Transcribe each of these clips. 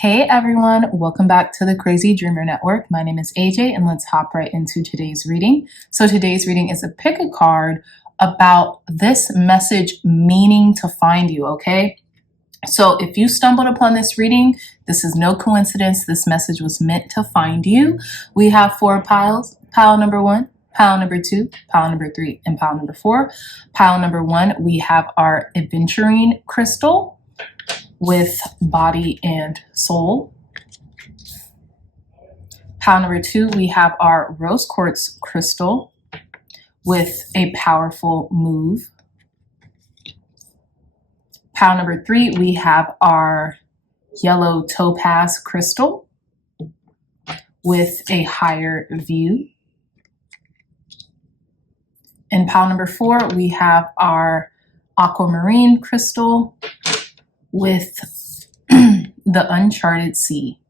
Hey everyone, welcome back to the Crazy Dreamer Network. My name is AJ and let's hop right into today's reading. So today's reading is a pick a card about this message meaning to find you, okay? So if you stumbled upon this reading, this is no coincidence. This message was meant to find you. We have 4 piles. Pile number 1, pile number 2, pile number 3, and pile number 4. Pile number 1, we have our aventurine crystal with body and soul. Pile number 2, we have our rose quartz crystal with a powerful move. Pile number 3, we have our yellow topaz crystal with a higher view. In pile number 4, we have our aquamarine crystal with the uncharted sea.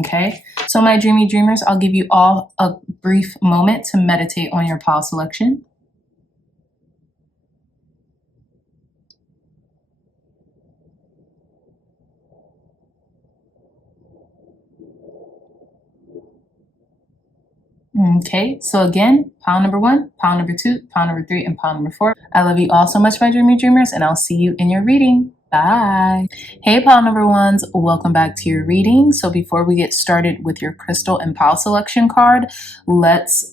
Okay, so my dreamy dreamers, I'll give you all a brief moment to meditate on your pile selection. Okay, so again, pile number 1, pile number 2, pile number 3, and pile number 4. I love you all so much, my dreamy dreamers, and I'll see you in your reading. Bye. Hey pile number 1s, welcome back to your reading. So before we get started with your crystal and pile selection card, let's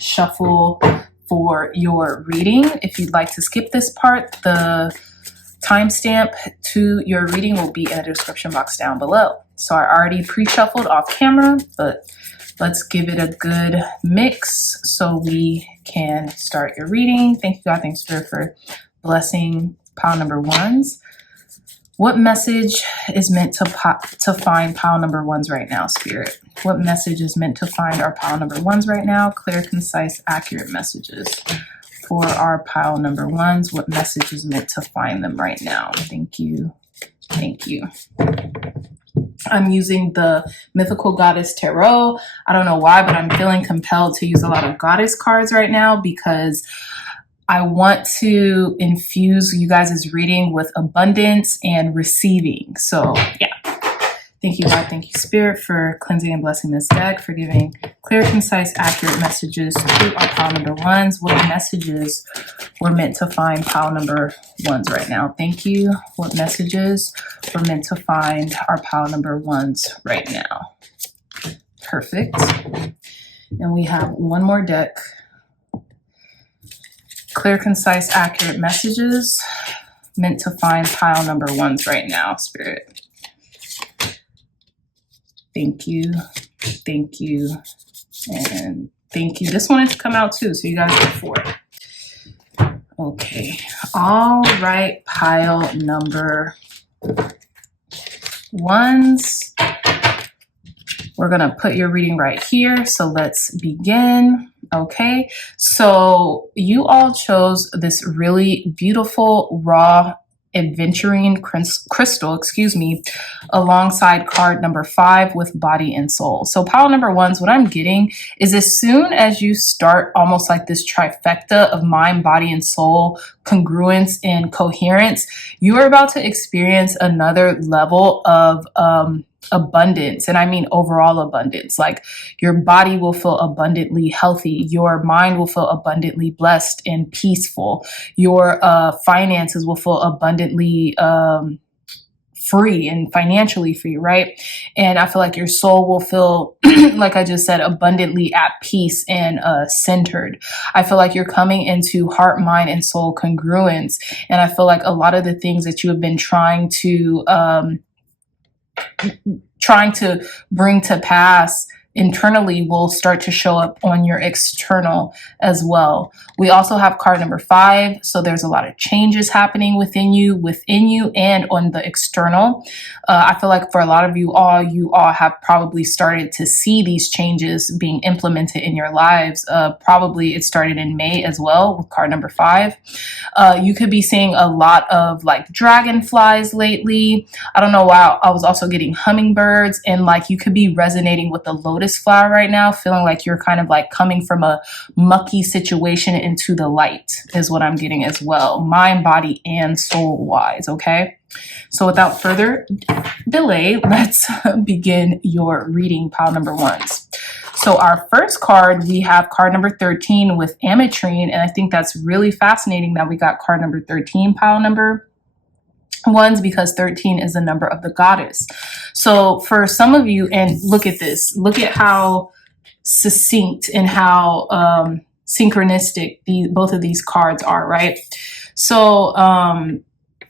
shuffle for your reading. If you'd like to skip this part, the timestamp to your reading will be in the description box down below. So I already pre-shuffled off camera, but let's give it a good mix so we can start your reading. Thank you, God. Thanks, Spirit, for blessing pile number 1s. What message is meant to find pile number 1s right now, Spirit? What message is meant to find our pile number 1s right now? Clear, concise, accurate messages for our pile number 1s. What message is meant to find them right now? Thank you. Thank you. I'm using the Mythical Goddess Tarot. I don't know why, but I'm feeling compelled to use a lot of goddess cards right now because I want to infuse you guys' reading with abundance and receiving. So yeah, thank you, God. Thank you, Spirit, for cleansing and blessing this deck, for giving clear, concise, accurate messages to our pile number 1s. What messages were meant to find pile number 1s right now? Thank you. What messages were meant to find our pile number 1s right now? Perfect. And we have one more deck. Clear, concise, accurate messages meant to find pile number 1s right now, Spirit. Thank you, thank you, and thank you. This one has come out too, so you guys go for it. Okay, all right, pile number 1s. We're gonna put your reading right here, so let's begin. Okay, so you all chose this really beautiful raw aventurine crystal, alongside card number 5 with body and soul. So pile number 1s, what I'm getting is as soon as you start almost like this trifecta of mind, body, and soul, congruence and coherence, you are about to experience another level of abundance. And I mean overall abundance. Like your body will feel abundantly healthy. Your mind will feel abundantly blessed and peaceful. Your finances will feel abundantly free and financially free, right? And I feel like your soul will feel, like I just said, abundantly at peace and centered. I feel like you're coming into heart, mind, and soul congruence. And I feel like a lot of the things that you have been trying to bring to pass internally will start to show up on your external as well. We also have card number 5. So there's a lot of changes happening within you and on the external. I feel like for a lot of you all have probably started to see these changes being implemented in your lives. Probably it started in May as well with card number 5. You could be seeing a lot of like dragonflies lately. I don't know why I was also getting hummingbirds, and like you could be resonating with the lotus lotus flower right now, feeling like you're kind of like coming from a mucky situation into the light is what I'm getting as well, mind, body, and soul wise. Okay, so without further delay, let's begin your reading, pile number ones. So our first card, we have card number 13 with ametrine, and I think that's really fascinating that we got card number 13, pile number ones, because 13 is the number of the goddess. So for some of you, and look at this, look at how succinct and how synchronistic both of these cards are, right? So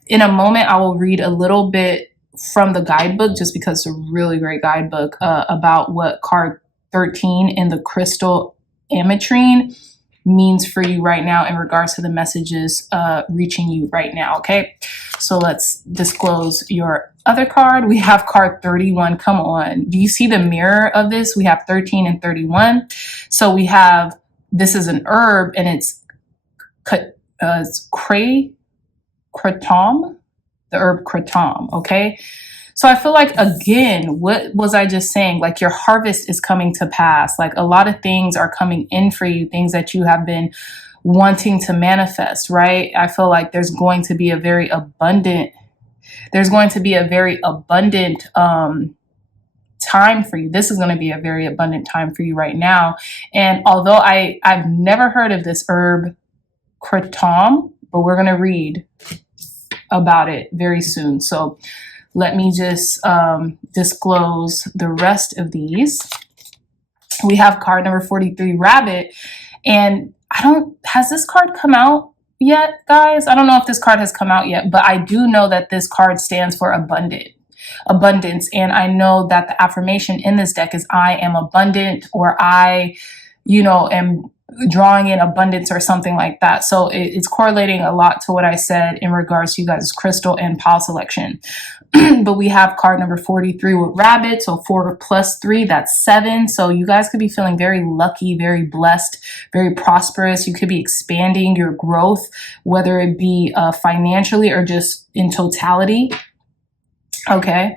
in a moment, I will read a little bit from the guidebook, just because it's a really great guidebook about what card 13 in the crystal ametrine means for you right now in regards to the messages reaching you right now. Okay, so let's disclose your other card. We have card 31. Come on, do you see the mirror of this? We have 13 and 31. So we have, this is an herb, and it's kratom, the herb kratom. Okay, so I feel like, again, what was I just saying? Like, your harvest is coming to pass. Like, a lot of things are coming in for you, things that you have been wanting to manifest, right? I feel like there's going to be a very abundant time for you. This is going to be a very abundant time for you right now. And although I've never heard of this herb kratom, but we're going to read about it very soon. So let me just disclose the rest of these. We have card number 43, rabbit. And has this card come out yet, guys? I don't know if this card has come out yet, but I do know that this card stands for abundance. And I know that the affirmation in this deck is I am abundant, or I, am drawing in abundance, or something like that. So it's correlating a lot to what I said in regards to you guys' crystal and pile selection. But we have card number 43 with rabbit. So 4 plus 3, that's 7. So you guys could be feeling very lucky, very blessed, very prosperous. You could be expanding your growth, whether it be financially or just in totality. Okay.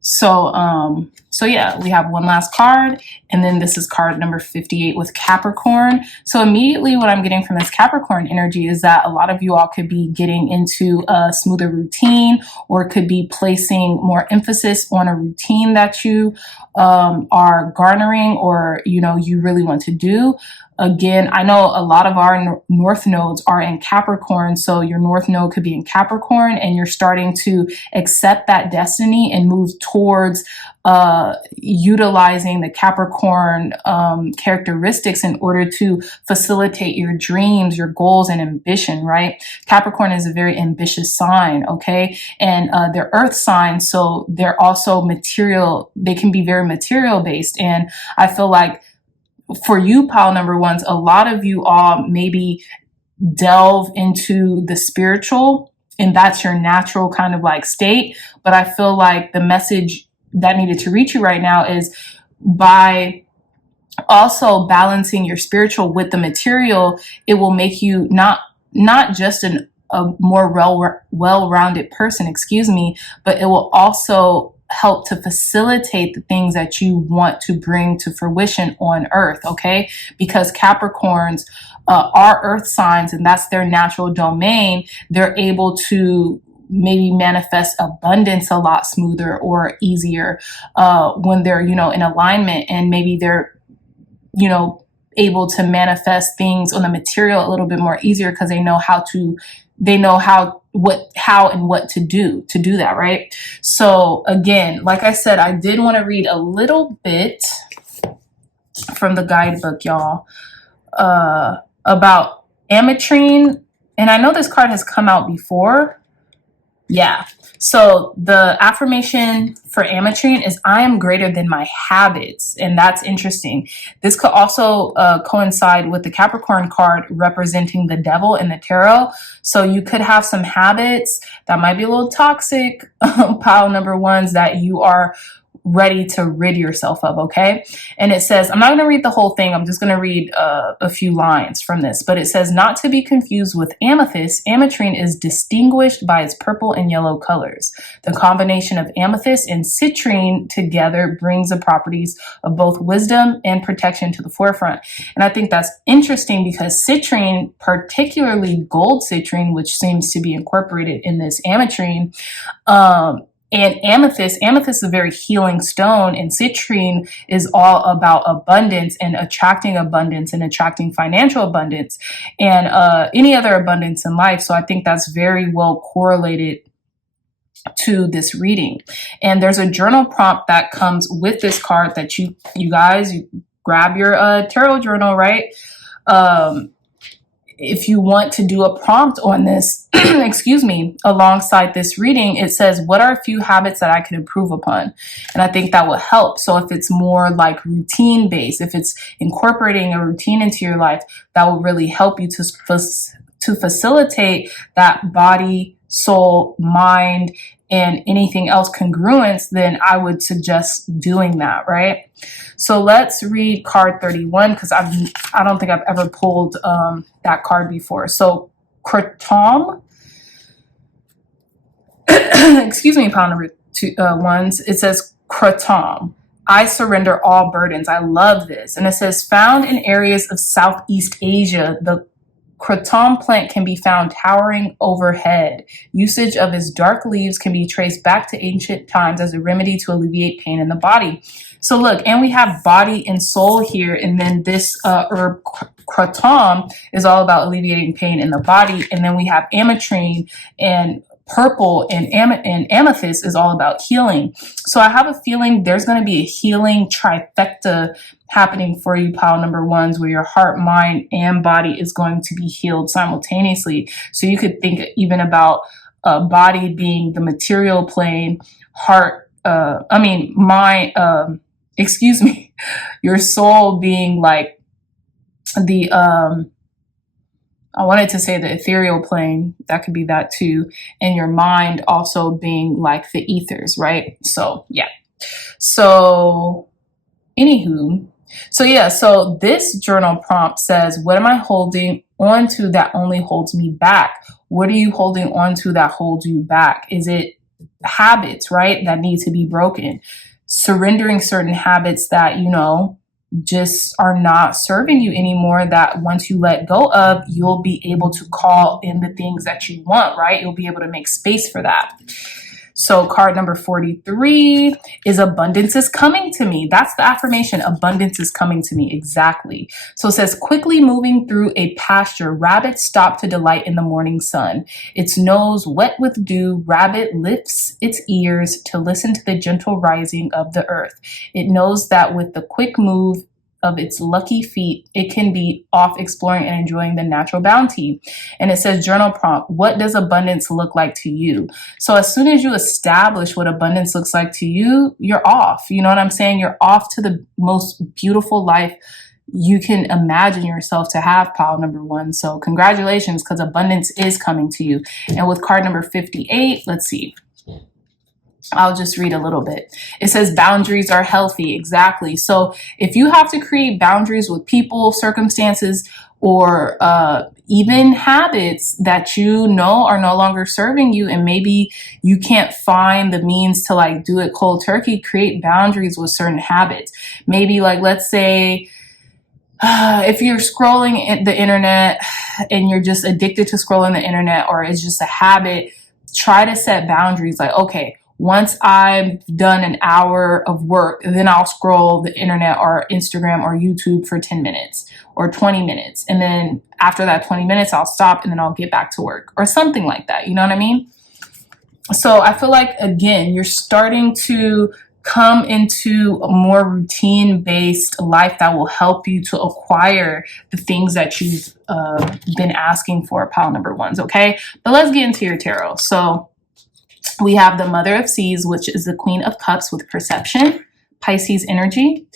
So yeah, we have one last card, and then this is card number 58 with Capricorn. So immediately what I'm getting from this Capricorn energy is that a lot of you all could be getting into a smoother routine, or could be placing more emphasis on a routine that you are garnering, or you really want to do. Again, I know a lot of our north nodes are in Capricorn, so your north node could be in Capricorn, and you're starting to accept that destiny and move towards utilizing the Capricorn characteristics in order to facilitate your dreams, your goals, and ambition, right? Capricorn is a very ambitious sign, okay? And they're earth signs, so they're also material. They can be very material based. And I feel like for you, pile number ones, a lot of you all maybe delve into the spiritual, and that's your natural kind of like state. But I feel like the message that needed to reach you right now is by also balancing your spiritual with the material, it will make you not just a more well-rounded person, but it will also help to facilitate the things that you want to bring to fruition on earth, okay? Because Capricorns are earth signs, and that's their natural domain. They're able to maybe manifest abundance a lot smoother or easier when they're, in alignment, and maybe they're, able to manifest things on the material a little bit more easier because they know how and what to do that, right? So again, like I said, I did want to read a little bit from the guidebook, y'all, about ametrine. And I know this card has come out before. Yeah. So the affirmation for ametrine is I am greater than my habits. And that's interesting. This could also coincide with the Capricorn card representing the devil in the tarot. So you could have some habits that might be a little toxic, pile number ones, that you are ready to rid yourself of, okay? And it says, I'm not going to read the whole thing. I'm just going to read a few lines from this, but it says, not to be confused with amethyst, ametrine is distinguished by its purple and yellow colors. The combination of amethyst and citrine together brings the properties of both wisdom and protection to the forefront. And I think that's interesting because citrine, particularly gold citrine, which seems to be incorporated in this ametrine, and amethyst is a very healing stone, and citrine is all about abundance and attracting financial abundance and any other abundance in life. So I think that's very well correlated to this reading. And there's a journal prompt that comes with this card that you guys grab your tarot journal, right? If you want to do a prompt on this, excuse me, alongside this reading, it says, what are a few habits that I can improve upon? And I think that will help. So if it's more like routine based, if it's incorporating a routine into your life, that will really help you to facilitate that body, soul, mind, and anything else congruence, then I would suggest doing that, right? So let's read card 31 because I don't think I've ever pulled that card before. So kratom, excuse me, pound number ones. It says kratom. I surrender all burdens. I love this. And it says found in areas of Southeast Asia, the kratom plant can be found towering overhead. Usage of its dark leaves can be traced back to ancient times as a remedy to alleviate pain in the body. So look, and we have body and soul here, and then this herb kratom is all about alleviating pain in the body, and then we have ametrine and purple and amethyst is all about healing. So I have a feeling there's going to be a healing trifecta happening for you, pile number ones, where your heart, mind, and body is going to be healed simultaneously. So you could think even about body being the material plane, heart, mind, excuse me, your soul being like the, I wanted to say the ethereal plane, that could be that too, and your mind also being like the ethers, right? So yeah. So anywho, so this journal prompt says, what am I holding on to that only holds me back? What are you holding on to that holds you back? Is it habits, right, that need to be broken? Surrendering certain habits that, you know, just are not serving you anymore, that once you let go of, you'll be able to call in the things that you want, right? You'll be able to make space for that. So card number 43 is abundance is coming to me. That's the affirmation. Abundance is coming to me. Exactly. So it says, quickly moving through a pasture, rabbit stopped to delight in the morning sun. Its nose wet with dew, rabbit lifts its ears to listen to the gentle rising of the earth. It knows that with the quick move of its lucky feet, it can be off exploring and enjoying the natural bounty. And it says journal prompt, what does abundance look like to you? So as soon as you establish what abundance looks like to you, you're off. You know what I'm saying? You're off to the most beautiful life you can imagine yourself to have, pile number one. So congratulations, because abundance is coming to you. And with card number 58, let's see. I'll just read a little bit. It says boundaries are healthy. Exactly. So if you have to create boundaries with people, circumstances, or even habits that you know are no longer serving you, and maybe you can't find the means to like do it cold turkey, create boundaries with certain habits. Maybe like, let's say, if you're scrolling the internet and you're just addicted to scrolling the internet, or it's just a habit, try to set boundaries. Like, okay, once I've done an hour of work, then I'll scroll the internet or Instagram or YouTube for 10 minutes or 20 minutes. And then after that 20 minutes, I'll stop and then I'll get back to work or something like that. You know what I mean? So I feel like, again, you're starting to come into a more routine-based life that will help you to acquire the things that you've been asking for, pile number ones, okay? But let's get into your tarot. So we have the Mother of Seas, which is the Queen of Cups with perception, Pisces energy.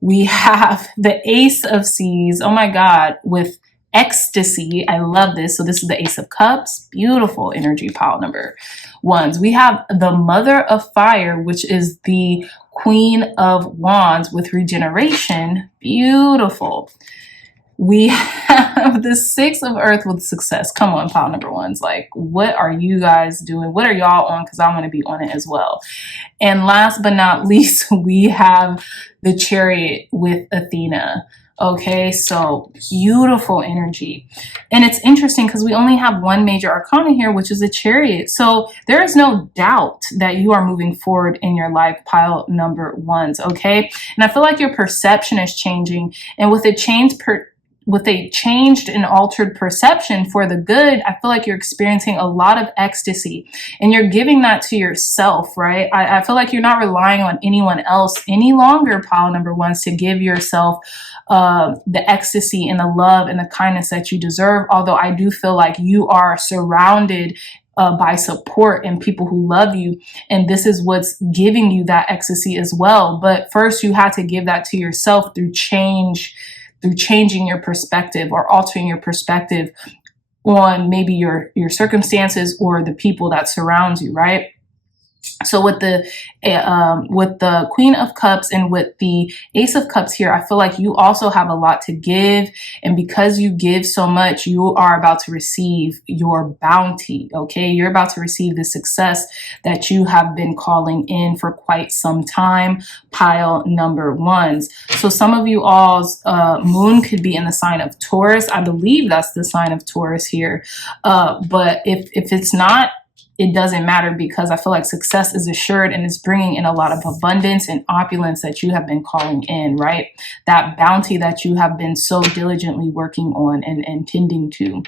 We have the Ace of Seas, oh my God, with ecstasy. I love this. So this is the Ace of Cups. Beautiful energy, pile number ones. We have the Mother of Fire, which is the Queen of Wands with regeneration. Beautiful. We have the Six of Earth with success. Come on, pile number ones. Like, what are you guys doing? What are y'all on? Because I'm going to be on it as well. And last but not least, we have the Chariot with Athena. Okay, so beautiful energy. And it's interesting because we only have one major arcana here, which is a Chariot. So there is no doubt that you are moving forward in your life, pile number ones, okay? And I feel like your perception is changing. And with a changed and altered perception for the good, I feel like you're experiencing a lot of ecstasy and you're giving that to yourself, right? I feel like you're not relying on anyone else any longer, pile number ones, to give yourself the ecstasy and the love and the kindness that you deserve. Although I do feel like you are surrounded by support and people who love you. And this is what's giving you that ecstasy as well. But first you had to give that to yourself through changing your perspective or altering your perspective on maybe your circumstances or the people that surround you, right? So with the Queen of Cups and with the Ace of Cups here, I feel like you also have a lot to give. And because you give so much, you are about to receive your bounty, okay? You're about to receive the success that you have been calling in for quite some time, pile number ones. So some of you all's moon could be in the sign of Taurus. I believe that's the sign of Taurus here. But if it's not, it doesn't matter, because I feel like success is assured and it's bringing in a lot of abundance and opulence that you have been calling in, right? That bounty that you have been so diligently working on and tending to.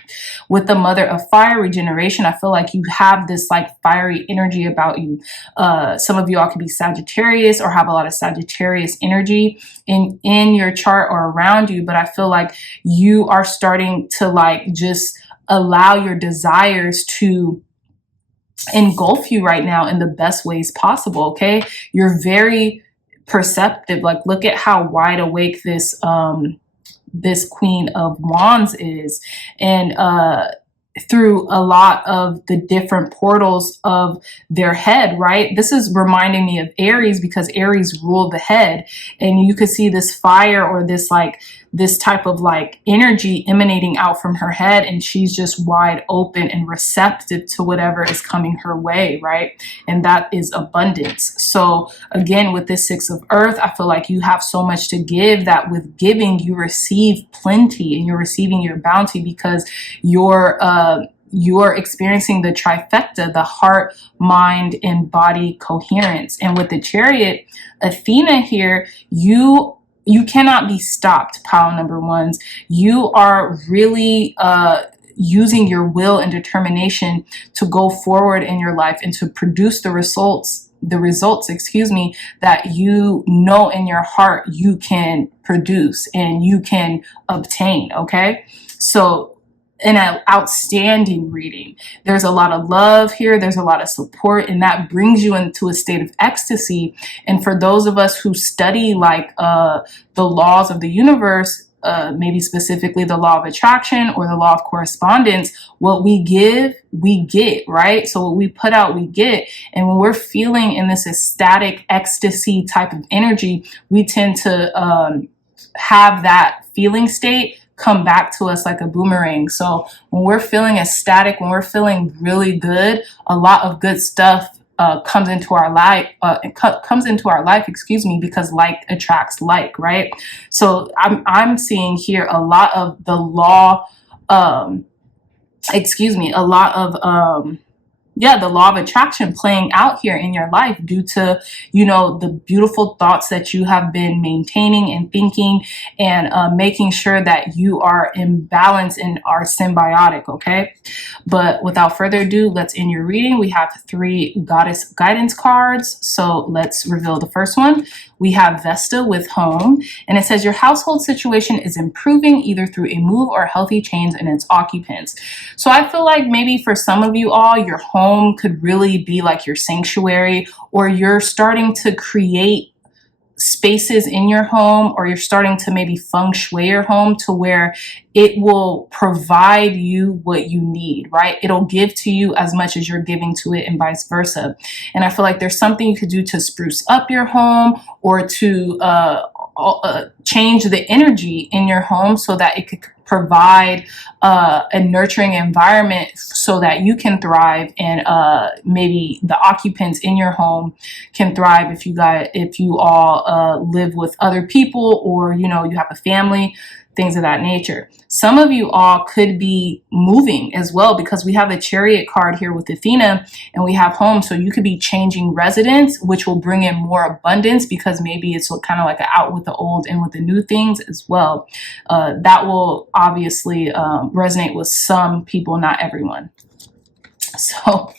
With the Mother of Fire, regeneration, I feel like you have this like fiery energy about you. Some of you all could be Sagittarius or have a lot of Sagittarius energy in your chart or around you, but I feel like you are starting to like just allow your desires to engulf you right now in the best ways possible, okay? You're very perceptive. Like, look at how wide awake this Queen of Wands is. And through a lot of the different portals of their head, right? This is reminding me of Aries, because Aries ruled the head, and you could see this fire or this type of like energy emanating out from her head, and she's just wide open and receptive to whatever is coming her way, right? And that is abundance. So again, with this Six of Earth, I feel like you have so much to give that with giving you receive plenty and you're receiving your bounty, because you're experiencing the trifecta, the heart, mind, and body coherence. And with the Chariot, Athena here, you cannot be stopped, pile number ones. You are really using your will and determination to go forward in your life and to produce the results, that you know in your heart you can produce and you can obtain, okay? So an outstanding reading. There's a lot of love here. There's a lot of support, and that brings you into a state of ecstasy. And for those of us who study like the laws of the universe, maybe specifically the law of attraction or the law of correspondence, what we give, we get, right? So what we put out, we get. And when we're feeling in this ecstatic ecstasy type of energy, we tend to have that feeling state come back to us like a boomerang. So when we're feeling ecstatic, when we're feeling really good, a lot of good stuff comes into our life, because like attracts like, right? So I'm seeing here a lot of the law, the law of attraction playing out here in your life due to, the beautiful thoughts that you have been maintaining and thinking and making sure that you are in balance and are symbiotic, okay? But without further ado, let's end your reading. We have 3 goddess guidance cards. So let's reveal the first one. We have Vesta with home, and it says your household situation is improving either through a move or healthy change in its occupants. So I feel like maybe for some of you all, your home could really be like your sanctuary, or you're starting to create spaces in your home, or you're starting to maybe feng shui your home to where it will provide you what you need, right? It'll give to you as much as you're giving to it and vice versa. And I feel like there's something you could do to spruce up your home or to change the energy in your home so that it could provide a nurturing environment so that you can thrive, and maybe the occupants in your home can thrive if you all live with other people, or you have a family, things of that nature. Some of you all could be moving as well, because we have a Chariot card here with Athena, and we have home. So you could be changing residence, which will bring in more abundance, because maybe it's kind of like an out with the old and with the new things as well. That will obviously resonate with some people, not everyone. So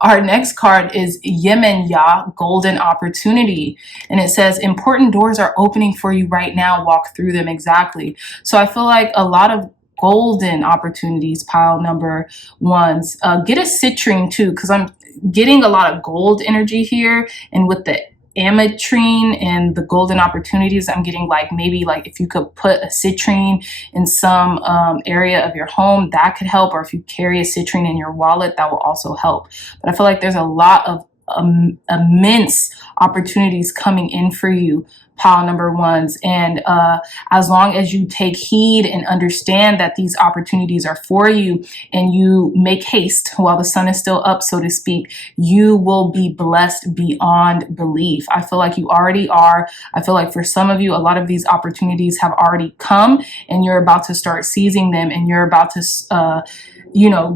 our next card is Yemen Ya, Golden Opportunity. And it says, important doors are opening for you right now. Walk through them. Exactly. So I feel like a lot of golden opportunities, pile number ones. Get a citrine too, because I'm getting a lot of gold energy here. And with the ametrine and the golden opportunities, I'm getting maybe if you could put a citrine in some area of your home, that could help. Or if you carry a citrine in your wallet, that will also help. But I feel like there's a lot of immense opportunities coming in for you, pile number ones. And as long as you take heed and understand that these opportunities are for you, and you make haste while the sun is still up, so to speak, you will be blessed beyond belief. I feel like you already are. I feel like for some of you, a lot of these opportunities have already come, and you're about to start seizing them, and you're about to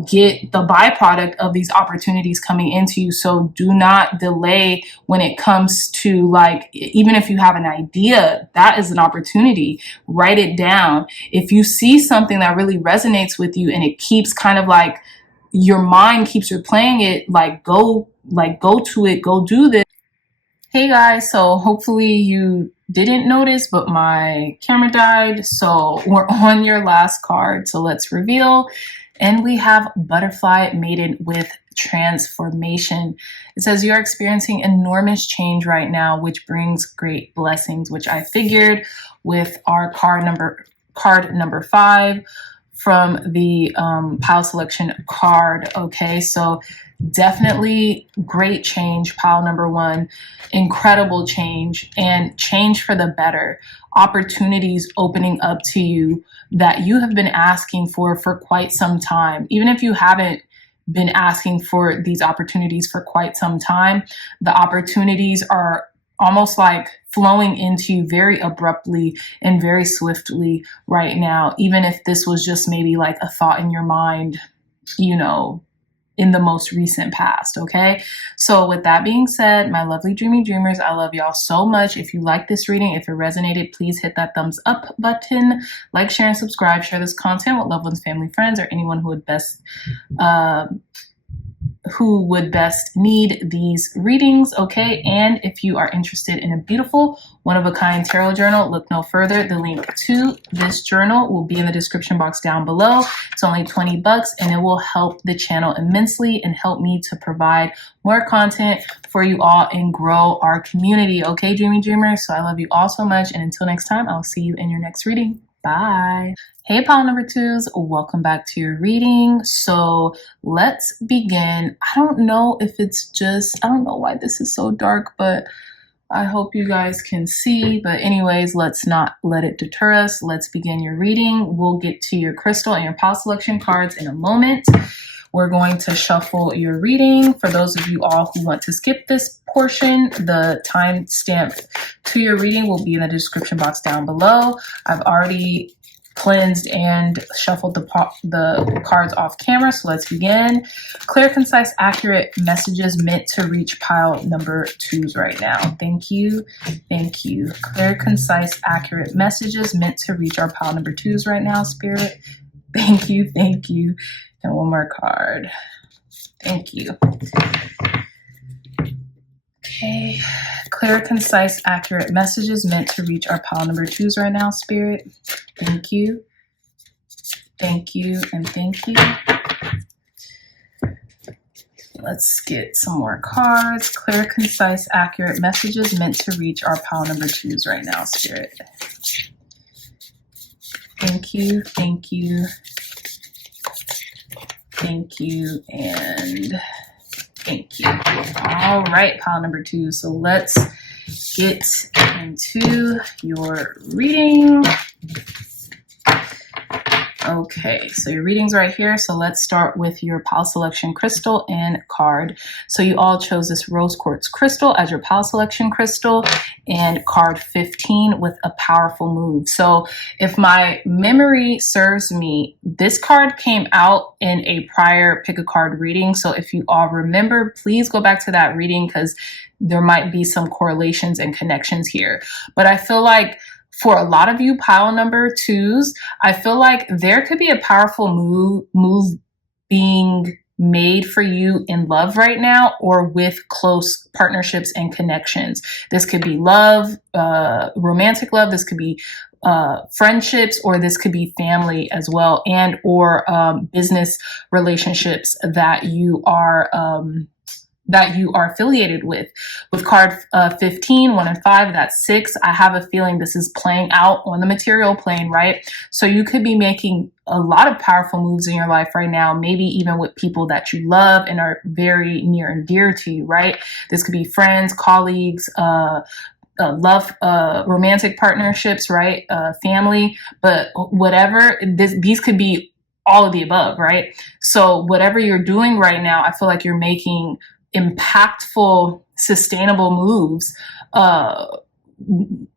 get the byproduct of these opportunities coming into you. So do not delay when it comes to even if you have an idea, that is an opportunity. Write it down. If you see something that really resonates with you and it keeps kind of your mind keeps replaying it, go to it, go do this. Hey guys, so hopefully you didn't notice, but my camera died. So we're on your last card. So let's reveal. And we have Butterfly Maiden with Transformation. It says you're experiencing enormous change right now, which brings great blessings, which I figured with our card number 5 from the pile selection card. Okay, so definitely great change, pile number 1. Incredible change, and change for the better. Opportunities opening up to you that you have been asking for quite some time. Even if you haven't been asking for these opportunities for quite some time, the opportunities are almost flowing into you very abruptly and very swiftly right now. Even if this was just maybe a thought in your mind, in the most recent past. Okay. So with that being said, my lovely dreamy dreamers, I love y'all so much. If you like this reading, if it resonated, please hit that thumbs up button, like, share, and subscribe. Share this content with loved ones, family, friends, or anyone who would best need these readings. Okay. And if you are interested in a beautiful one-of-a-kind tarot journal, look no further. The link to this journal will be in the description box down below. It's only $20 and it will help the channel immensely and help me to provide more content for you all and grow our community. Okay, dreamy dreamers. So I love you all so much. And until next time, I'll see you in your next reading. Bye. Hey, pile number 2s, welcome back to your reading. So let's begin. I don't know why this is so dark, but I hope you guys can see. But anyways, let's not let it deter us. Let's begin your reading. We'll get to your crystal and your pile selection cards in a moment. We're going to shuffle your reading. For those of you all who want to skip this portion, the timestamp to your reading will be in the description box down below. I've already cleansed and shuffled the cards off camera, so let's begin. Clear, concise, accurate messages meant to reach pile number 2s right now. Thank you. Thank you. Clear, concise, accurate messages meant to reach our pile number 2s right now, Spirit. Thank you. Thank you. And one more card. Thank you. Okay. Clear, concise, accurate messages meant to reach our pile number 2s right now, Spirit. Thank you. Thank you. And thank you. Let's get some more cards. Clear, concise, accurate messages meant to reach our pile number 2s right now, Spirit. Thank you, thank you, thank you, and thank you. All right, pile number 2. So let's get into your reading. Okay, so your reading's right here. So let's start with your pile selection crystal and card. So you all chose this rose quartz crystal as your pile selection crystal and card 15 with a powerful move. So if my memory serves me, this card came out in a prior pick a card reading. So if you all remember, please go back to that reading because there might be some correlations and connections here. But I feel like for a lot of you pile number 2s, I feel like there could be a powerful move being made for you in love right now or with close partnerships and connections. This could be love, romantic love. This could be friendships, or this could be family as well, and or business relationships that you are affiliated with. With card 15, 1 and 5, that's 6. I have a feeling this is playing out on the material plane, right? So you could be making a lot of powerful moves in your life right now, maybe even with people that you love and are very near and dear to you, right? This could be friends, colleagues, love, romantic partnerships, right? Family, but whatever, these could be all of the above, right? So whatever you're doing right now, I feel like you're making impactful, sustainable moves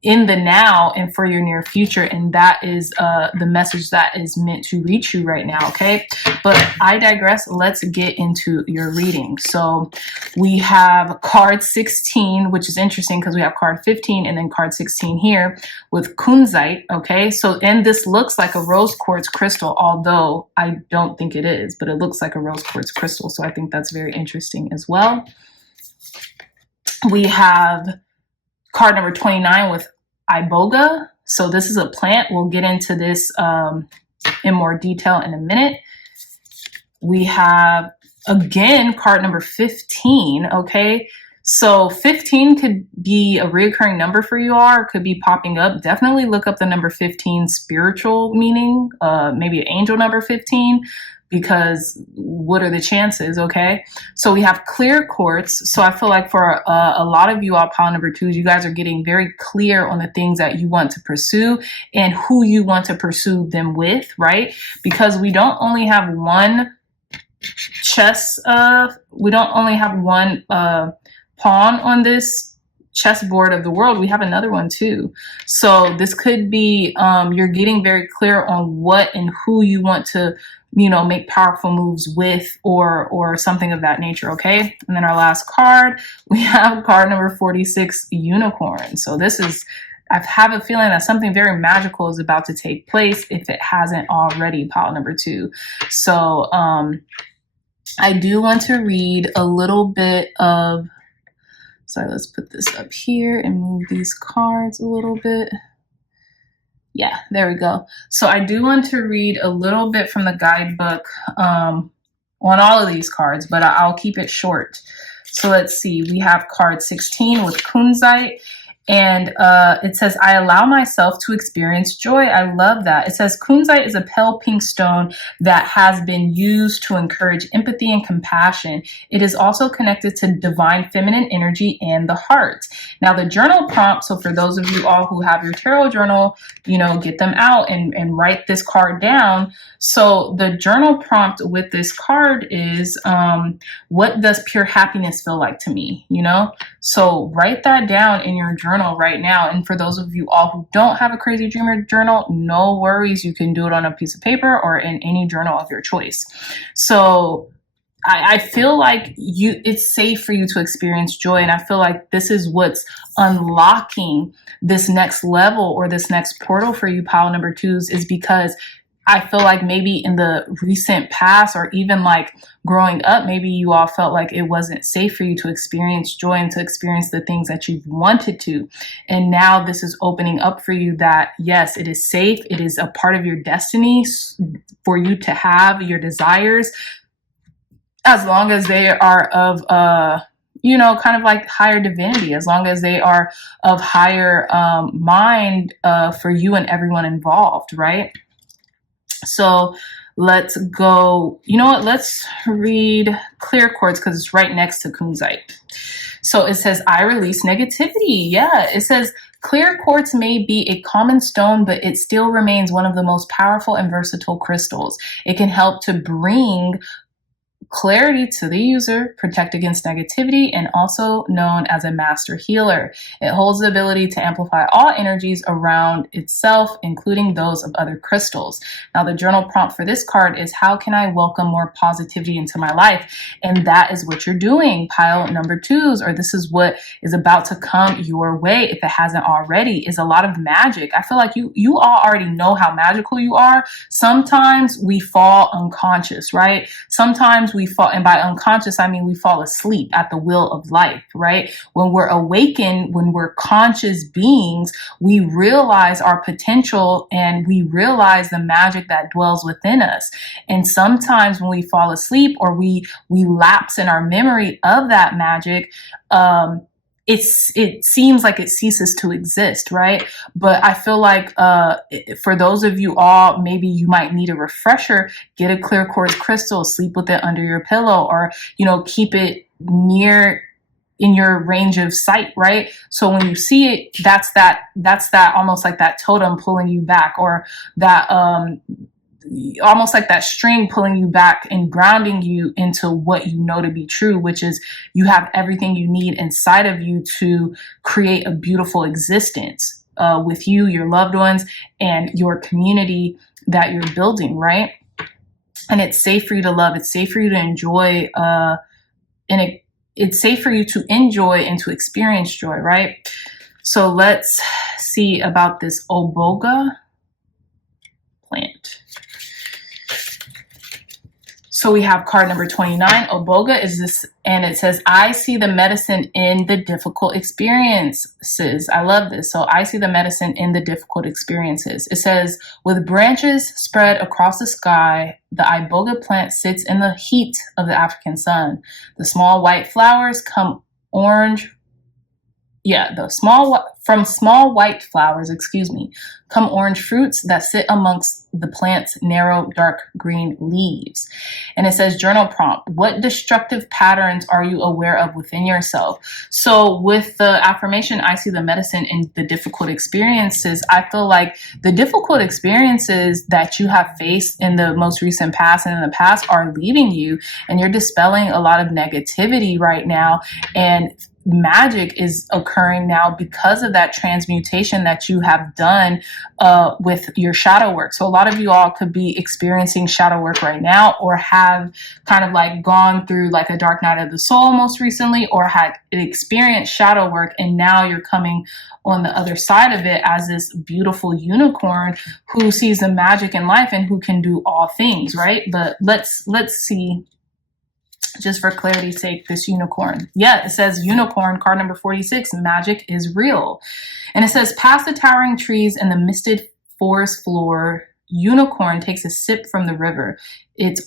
in the now and for your near future. And that is the message that is meant to reach you right now, okay? But I digress. Let's get into your reading. So we have card 16, which is interesting because we have card 15 and then card 16 here with kunzite, okay? So, and this looks like a rose quartz crystal, although I don't think it is, but it looks like a rose quartz crystal. So I think that's very interesting as well. We have card number 29 with iboga. So this is a plant. We'll get into this in more detail in a minute. We have, again, card number 15, okay? So 15 could be a recurring number for you all, or could be popping up. Definitely look up the number 15 spiritual meaning, maybe an angel number 15, because what are the chances, okay? So we have clear quartz. So I feel like for a lot of you all pile number 2s, you guys are getting very clear on the things that you want to pursue and who you want to pursue them with, right? Because we don't only have one we don't only have one pawn on this chessboard of the world. We have another one too. So this could be, you're getting very clear on what and who you want to, you know, make powerful moves with, or something of that nature, okay? And then our last card, we have card number 46, unicorn. So this is, I have a feeling that something very magical is about to take place if it hasn't already, pile number 2. So I do want to read a little bit of, sorry, let's put this up here and move these cards a little bit. Yeah, there we go. So I do want to read a little bit from the guidebook on all of these cards, but I'll keep it short. So let's see. We have card 16 with kunzite. And it says, I allow myself to experience joy. I love that. It says kunzite is a pale pink stone that has been used to encourage empathy and compassion. It is also connected to divine feminine energy and the heart. Now the journal prompt, so for those of you all who have your tarot journal, you know, get them out and write this card down. So the journal prompt with this card is, what does pure happiness feel like to me? You know, so write that down in your journal right now. And for those of you all who don't have a Crazy Dreamer journal, no worries. You can do it on a piece of paper or in any journal of your choice. So I feel like it's safe for you to experience joy. And I feel like this is what's unlocking this next level or this next portal for you, pile number 2s, is because I feel like maybe in the recent past, or even like growing up, maybe you all felt like it wasn't safe for you to experience joy and to experience the things that you've wanted to. And now this is opening up for you that, yes, it is safe. It is a part of your destiny for you to have your desires. as long as they are of you know, kind of like higher divinity, as long as they are of higher mind for you and everyone involved, right? So let's go, you know what, let's read clear quartz because it's right next to kunzite. So it says, I release negativity. Yeah, it says, clear quartz may be a common stone, but it still remains one of the most powerful and versatile crystals. It can help to bring clarity to the user, protect against negativity, and also known as a master healer. It holds the ability to amplify all energies around itself, including those of other crystals. Now, the journal prompt for this card is, how can I welcome more positivity into my life? And that is what you're doing, pile number 2s, or this is what is about to come your way if it hasn't already, is a lot of magic. I feel like you all already know how magical you are. Sometimes we fall unconscious, right? Sometimes we fall, and by unconscious, I mean we fall asleep at the will of life, right? When we're awakened, when we're conscious beings, we realize our potential and we realize the magic that dwells within us. And sometimes when we fall asleep or we lapse in our memory of that magic, it seems like it ceases to exist, right? But I feel like for those of you all, maybe you might need a refresher. Get a clear quartz crystal, sleep with it under your pillow, or, you know, keep it near in your range of sight, right? So when you see it, that's that almost like that totem pulling you back, or that almost like that string pulling you back and grounding you into what you know to be true, which is you have everything you need inside of you to create a beautiful existence with you, your loved ones, and your community that you're building, right? And it's safe for you to love. It's safe for you to enjoy, and it's safe for you to enjoy and to experience joy, right? So let's see about this Oboga plant. So we have card number 29. Oboga is this, and it says, I see the medicine in the difficult experiences. I love this. So I see the medicine in the difficult experiences. It says, with branches spread across the sky, the iboga plant sits in the heat of the African sun. The small white flowers come orange. Yeah, from small white flowers, come orange fruits that sit amongst the plant's narrow, dark green leaves. And it says, journal prompt, what destructive patterns are you aware of within yourself? So with the affirmation, I see the medicine in the difficult experiences, I feel like the difficult experiences that you have faced in the most recent past and in the past are leaving you, and you're dispelling a lot of negativity right now. And magic is occurring now because of that transmutation that you have done with your shadow work. So a lot of you all could be experiencing shadow work right now, or have kind of like gone through like a dark night of the soul most recently, or had experienced shadow work, and now you're coming on the other side of it as this beautiful unicorn who sees the magic in life and who can do all things, right? But let's see, just for clarity's sake, this unicorn. Yeah, it says unicorn, card number 46, magic is real. And it says, past the towering trees and the misted forest floor, unicorn takes a sip from the river. Its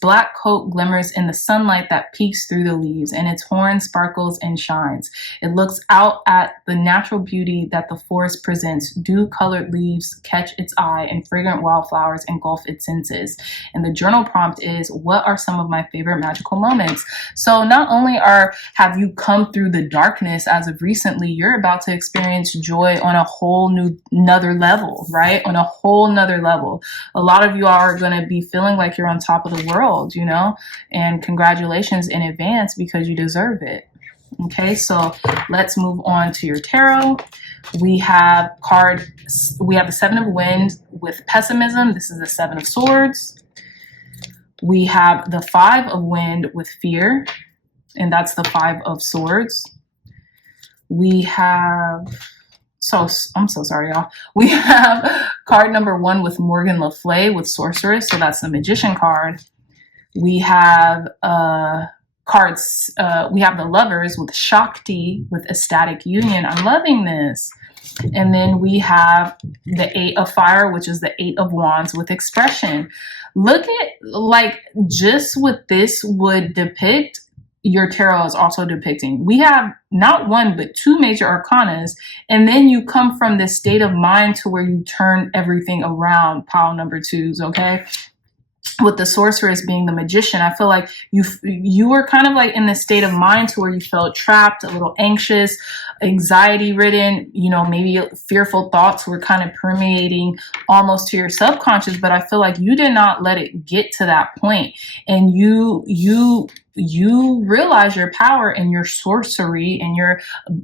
black coat glimmers in the sunlight that peeks through the leaves, and its horn sparkles and shines. It looks out at the natural beauty that the forest presents. Dew-colored leaves catch its eye, and fragrant wildflowers engulf its senses. And the journal prompt is, what are some of my favorite magical moments? So not only have you come through the darkness as of recently, you're about to experience joy on a whole another level, right? On a whole nother level. A lot of you are going to be feeling like you're on top of the world, you know, and congratulations in advance because you deserve it. Okay, so let's move on to your tarot. We have the 7 of Wands with pessimism. This is the 7 of Swords. We have the 5 of Wind with fear, and that's the 5 of Swords. We have, I'm so sorry, y'all. We have card number 1 with Morgan Le Fay with Sorceress, so that's the Magician card. We have cards, we have the Lovers with Shakti, with ecstatic union. I'm loving this. And then we have the Eight of Fire, which is the Eight of Wands with expression. Look at, like, just what this would depict, your tarot is also depicting. We have not one, but two major arcanas. And then you come from this state of mind to where you turn everything around, pile number twos, okay? With the Sorceress being the Magician, I feel like you were kind of like in this state of mind to where you felt trapped, a little anxious, anxiety ridden, you know, maybe fearful thoughts were kind of permeating almost to your subconscious, but I feel like you did not let it get to that point. And you realize your power and your sorcery and your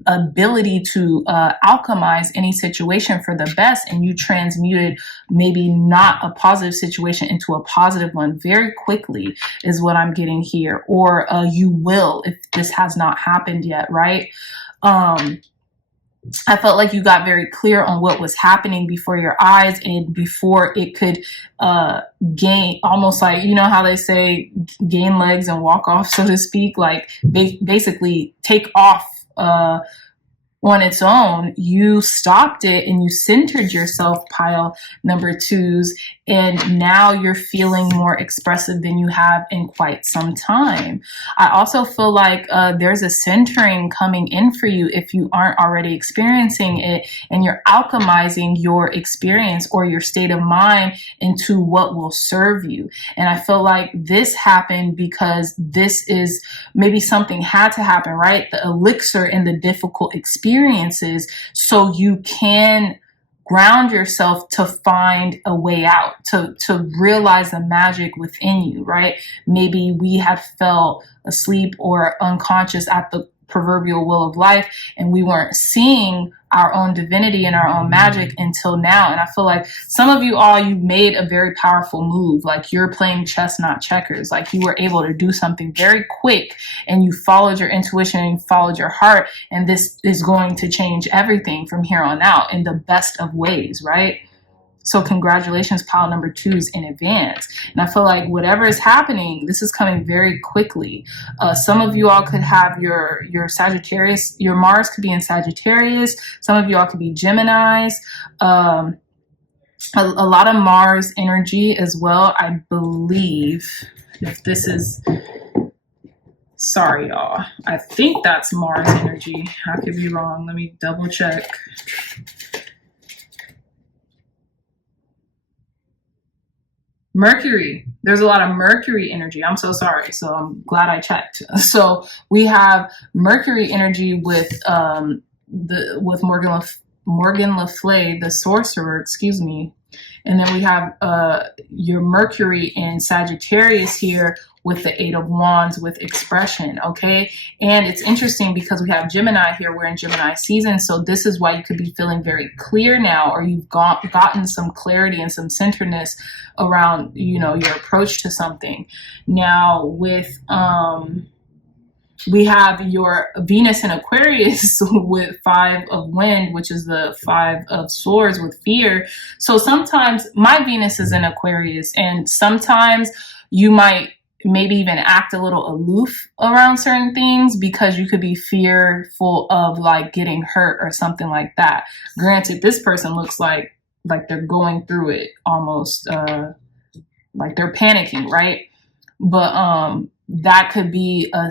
ability to alchemize any situation for the best, and you transmuted maybe not a positive situation into a positive one very quickly is what I'm getting here. Or you will, if this has not happened yet, right? I felt like you got very clear on what was happening before your eyes, and before it could gain, almost like, you know how they say gain legs and walk off, so to speak, like basically take off on its own. You stopped it and you centered yourself, pile number twos, and now you're feeling more expressive than you have in quite some time. I also feel like there's a centering coming in for you if you aren't already experiencing it, and you're alchemizing your experience or your state of mind into what will serve you. And I feel like this happened because this is maybe something had to happen, right? The elixir in the difficult experiences, so you can ground yourself to find a way out, to realize the magic within you, right? Maybe we have fell asleep or unconscious at the proverbial wheel of life, and we weren't seeing our own divinity and our own magic until now. And I feel like some of you all, you made a very powerful move. Like you're playing chess, not checkers. Like you were able to do something very quick, and you followed your intuition and you followed your heart. And this is going to change everything from here on out in the best of ways, right? So congratulations, pile number twos, in advance. And I feel like whatever is happening, this is coming very quickly. Some of you all could have your Sagittarius, your Mars could be in Sagittarius. Some of you all could be Geminis. A lot of Mars energy as well, I believe. If this is, sorry y'all, I think that's Mars energy. I could be wrong. Let me double check. Mercury, there's a lot of Mercury energy. I'm so sorry. So I'm glad I checked. So we have Mercury energy with Morgan Le Fay, the sorcerer, excuse me. And then we have your Mercury in Sagittarius here with the Eight of Wands with expression, okay? And it's interesting because we have Gemini here. We're in Gemini season, so this is why you could be feeling very clear now, or you've gotten some clarity and some centeredness around, you know, your approach to something. Now with we have your Venus in Aquarius with Five of Wind, which is the Five of Swords with fear. So sometimes my Venus is in Aquarius, and sometimes you might maybe even act a little aloof around certain things because you could be fearful of like getting hurt or something like that. Granted, this person looks like they're going through it almost, like they're panicking, right? But that could be a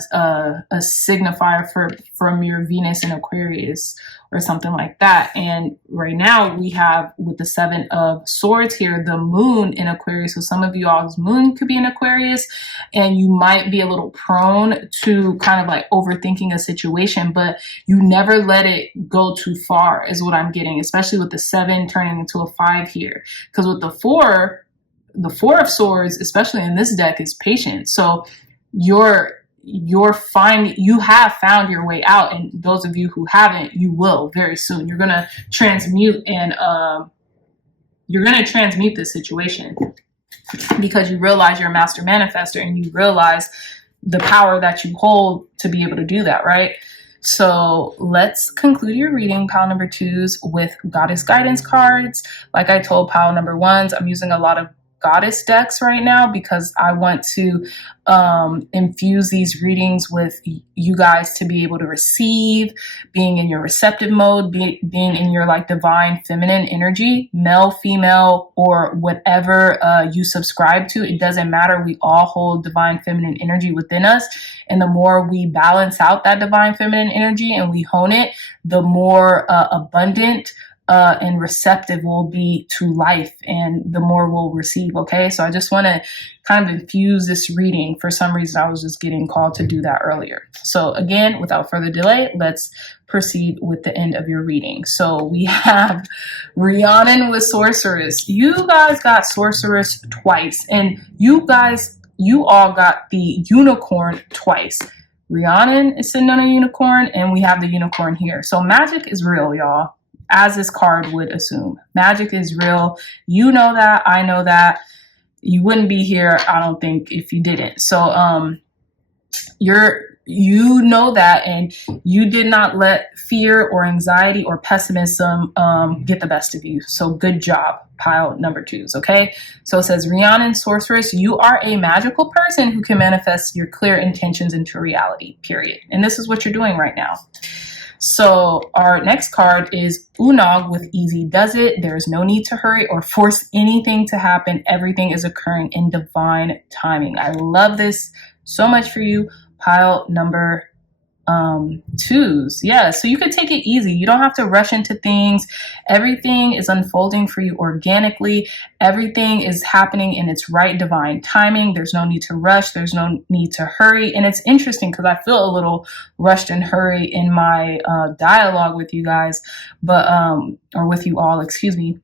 signifier from your Venus in Aquarius or something like that. And right now we have, with the Seven of Swords here, the moon in Aquarius. So some of you all's moon could be in Aquarius, and you might be a little prone to kind of like overthinking a situation, but you never let it go too far is what I'm getting, especially with the 7 turning into a 5 here. Because with the 4 of Swords, especially in this deck, is patience. So you have found your way out, and those of you who haven't, you will very soon. You're gonna transmute, and this situation because you realize you're a master manifester, and you realize the power that you hold to be able to do that, right? So let's conclude your reading, pile number twos, with Goddess guidance cards. Like I told pile number ones, I'm using a lot of goddess decks right now because I want to infuse these readings with you guys to be able to receive, being in your receptive mode, being in your like divine feminine energy, male, female, or whatever you subscribe to. It doesn't matter. We all hold divine feminine energy within us. And the more we balance out that divine feminine energy and we hone it, the more abundant and receptive we'll be to life, and the more we'll receive. Okay, so I just want to kind of infuse this reading. For some reason, I was just getting called to do that earlier. So again, without further delay, let's proceed with the end of your reading. So we have Rhiannon with Sorceress. You guys got Sorceress twice, and you all got the unicorn twice. Rhiannon is sitting on a unicorn, and we have the unicorn here. So magic is real, y'all. As this card would assume. Magic is real. You know that. I know that. You wouldn't be here, I don't think, if you didn't. So you know that, and you did not let fear or anxiety or pessimism get the best of you. So good job, pile number 2s, okay? So it says, Rhiannon, Sorceress, you are a magical person who can manifest your clear intentions into reality, period. And this is what you're doing right now. So our next card is Unog with Easy Does It. There is no need to hurry or force anything to happen. Everything is occurring in divine timing. I love this so much for you. Pile number 2s. Yeah, so you can take it easy. You don't have to rush into things. Everything is unfolding for you organically. Everything is happening in its right divine timing. There's no need to rush. There's no need to hurry. And it's interesting because I feel a little rushed and hurry in my dialogue with you guys, but or with you all, excuse me.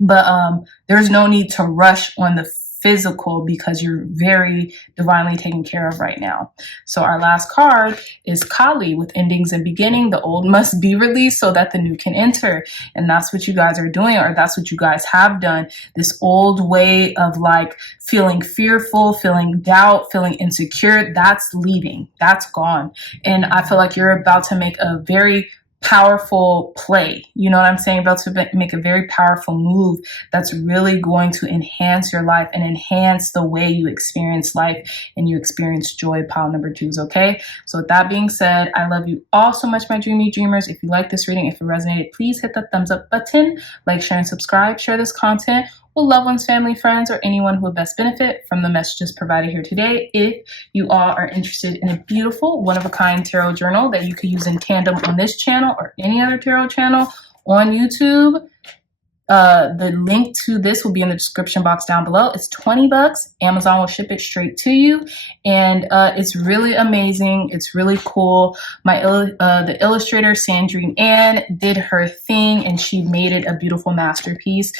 But there's no need to rush on the physical because you're very divinely taken care of right now. So our last card is Kali with endings and beginning. The old must be released so that the new can enter. And that's what you guys are doing, or that's what you guys have done. This old way of like feeling fearful, feeling doubt, feeling insecure, that's leaving. That's gone. And I feel like you're about to make a very powerful play. You know what I'm saying? About to make a very powerful move that's really going to enhance your life and enhance the way you experience life and you experience joy. Pile number 2s, okay? So with that being said, I love you all so much, my dreamy dreamers. If you like this reading, if it resonated, please hit the thumbs up button, like, share, and subscribe. Share this content with loved ones, family, friends, or anyone who would best benefit from the messages provided here today. If you all are interested in a beautiful, one-of-a-kind tarot journal that you could use in tandem on this channel or any other tarot channel on YouTube, the link to this will be in the description box down below. It's $20. Amazon will ship it straight to you, and it's really amazing. It's really cool. The illustrator Sandrine Ann did her thing, and she made it a beautiful masterpiece.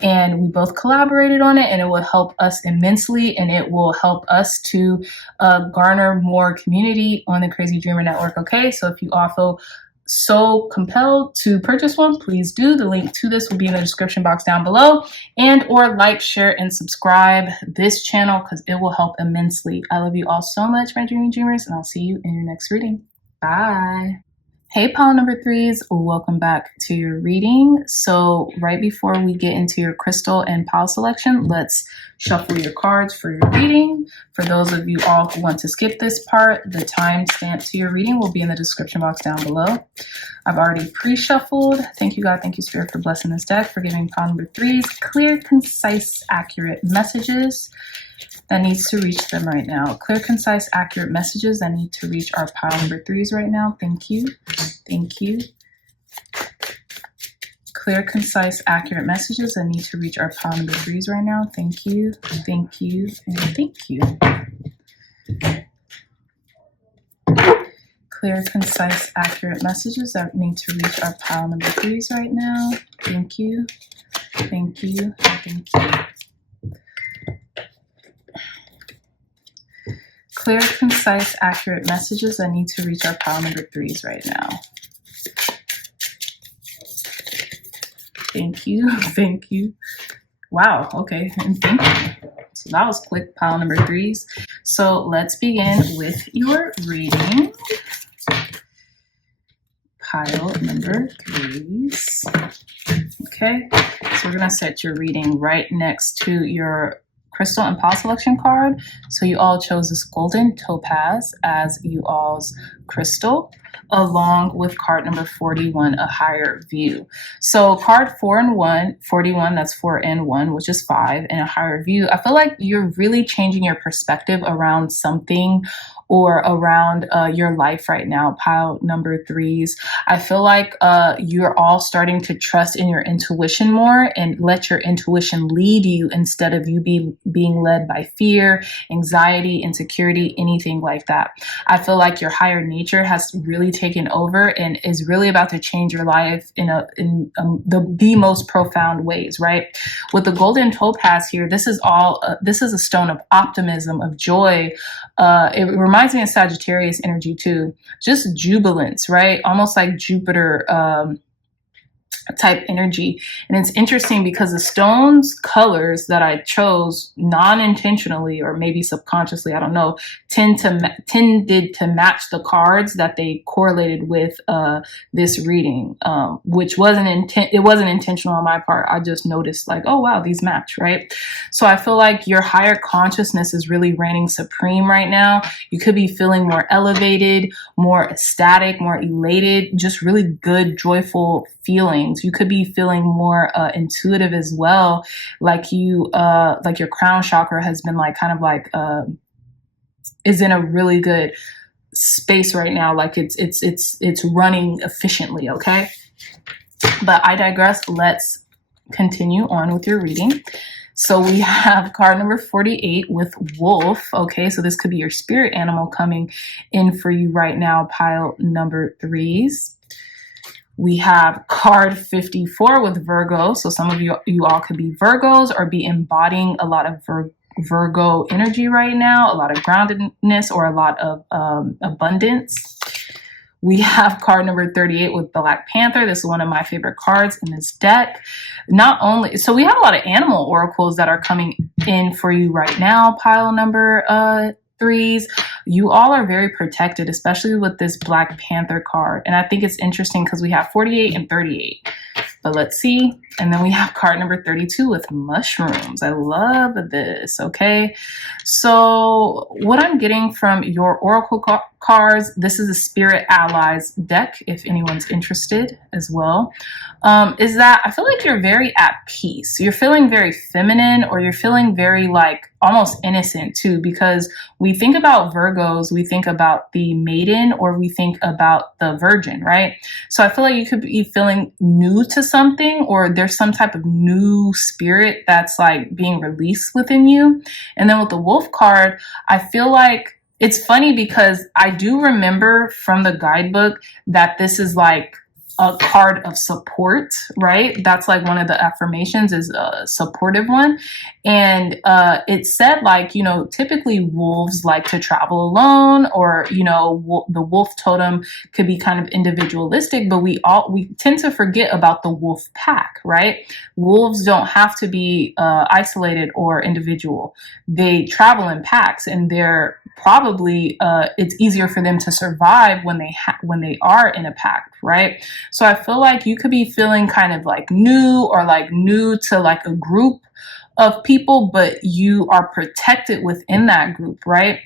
And we both collaborated on it, and it will help us immensely, and it will help us to garner more community on the Crazy Dreamer Network. Okay, so if you all feel so compelled to purchase one, please do. The link to this will be in the description box down below, and or like, share, and subscribe this channel because it will help immensely. I love you all so much, my dreamy dreamers, and I'll see you in your next reading. Bye. Hey, pile number 3s, welcome back to your reading. So right before we get into your crystal and pile selection, let's shuffle your cards for your reading. For those of you all who want to skip this part, the timestamp to your reading will be in the description box down below. I've already pre-shuffled. Thank you, God. Thank you, Spirit, for blessing this deck, for giving pile number 3s clear, concise, accurate messages that needs to reach them right now. Clear, concise, accurate messages that need to reach our pile number 3s right now. Thank you. Thank you. Clear, concise, accurate messages that need to reach our pile number 3s right now. Thank you. Thank you. And thank you. Clear, concise, accurate messages that need to reach our pile number 3s right now. Thank you. Thank you. Thank you. Clear, concise, accurate messages that need to reach our pile number 3s right now. Thank you. Thank you. Wow. Okay. And thank you. So that was quick, pile number 3s. So let's begin with your reading. pile number 3s. Okay, so we're going to set your reading right next to your crystal and pile selection card. So you all chose this golden topaz as you all's crystal, along with card number 41, a higher view. So card 4 and 1, 41, that's 4 and 1, which is 5, and a higher view. I feel like you're really changing your perspective around something or around your life right now, pile number 3s. I feel like you're all starting to trust in your intuition more and let your intuition lead you instead of you being led by fear, anxiety, insecurity, anything like that. I feel like your higher nature has really taken over and is really about to change your life in the most profound ways, right? With the golden topaz here, this is a stone of optimism, of joy. It reminds me of Sagittarius energy too, just jubilance, right? Almost like Jupiter type energy. And it's interesting because the stone's colors that I chose non-intentionally or maybe subconsciously, I don't know, tended to match the cards that they correlated with this reading, which wasn't intentional on my part. I just noticed like, oh wow, these match, right? So I feel like your higher consciousness is really reigning supreme right now. You could be feeling more elevated, more ecstatic, more elated, just really good, joyful feelings. You could be feeling more intuitive as well, like your crown chakra has been like kind of like is in a really good space right now, like it's running efficiently. Okay, but I digress. Let's continue on with your reading. So we have card number 48 with wolf. Okay, so this could be your spirit animal coming in for you right now, pile number 3s. We have card 54 with Virgo. So some of you all could be Virgos or be embodying a lot of Virgo energy right now, a lot of groundedness or a lot of abundance. We have card number 38 with Black Panther. This is one of my favorite cards in this deck. So we have a lot of animal oracles that are coming in for you right now, pile number 3s. You all are very protected, especially with this Black Panther card. And I think it's interesting because we have 48 and 38. But let's see. And then we have card number 32 with mushrooms. I love this. Okay. So what I'm getting from your oracle cards, this is a Spirit Allies deck, if anyone's interested as well, is that I feel like you're very at peace. You're feeling very feminine, or you're feeling very like almost innocent too, because we think about Virgos, we think about the maiden, or we think about the virgin, right? So I feel like you could be feeling new to something, or there's some type of new spirit that's like being released within you. And then with the wolf card, I feel like it's funny because I do remember from the guidebook that this is like a card of support, right? That's like one of the affirmations is a supportive one. And it said like, you know, typically wolves like to travel alone, or, you know, the wolf totem could be kind of individualistic, but we tend to forget about the wolf pack, right? Wolves don't have to be isolated or individual. They travel in packs, and they're probably it's easier for them to survive when they are in a pack, right? So I feel like you could be feeling kind of like new, or like new to like a group of people, but you are protected within that group, right?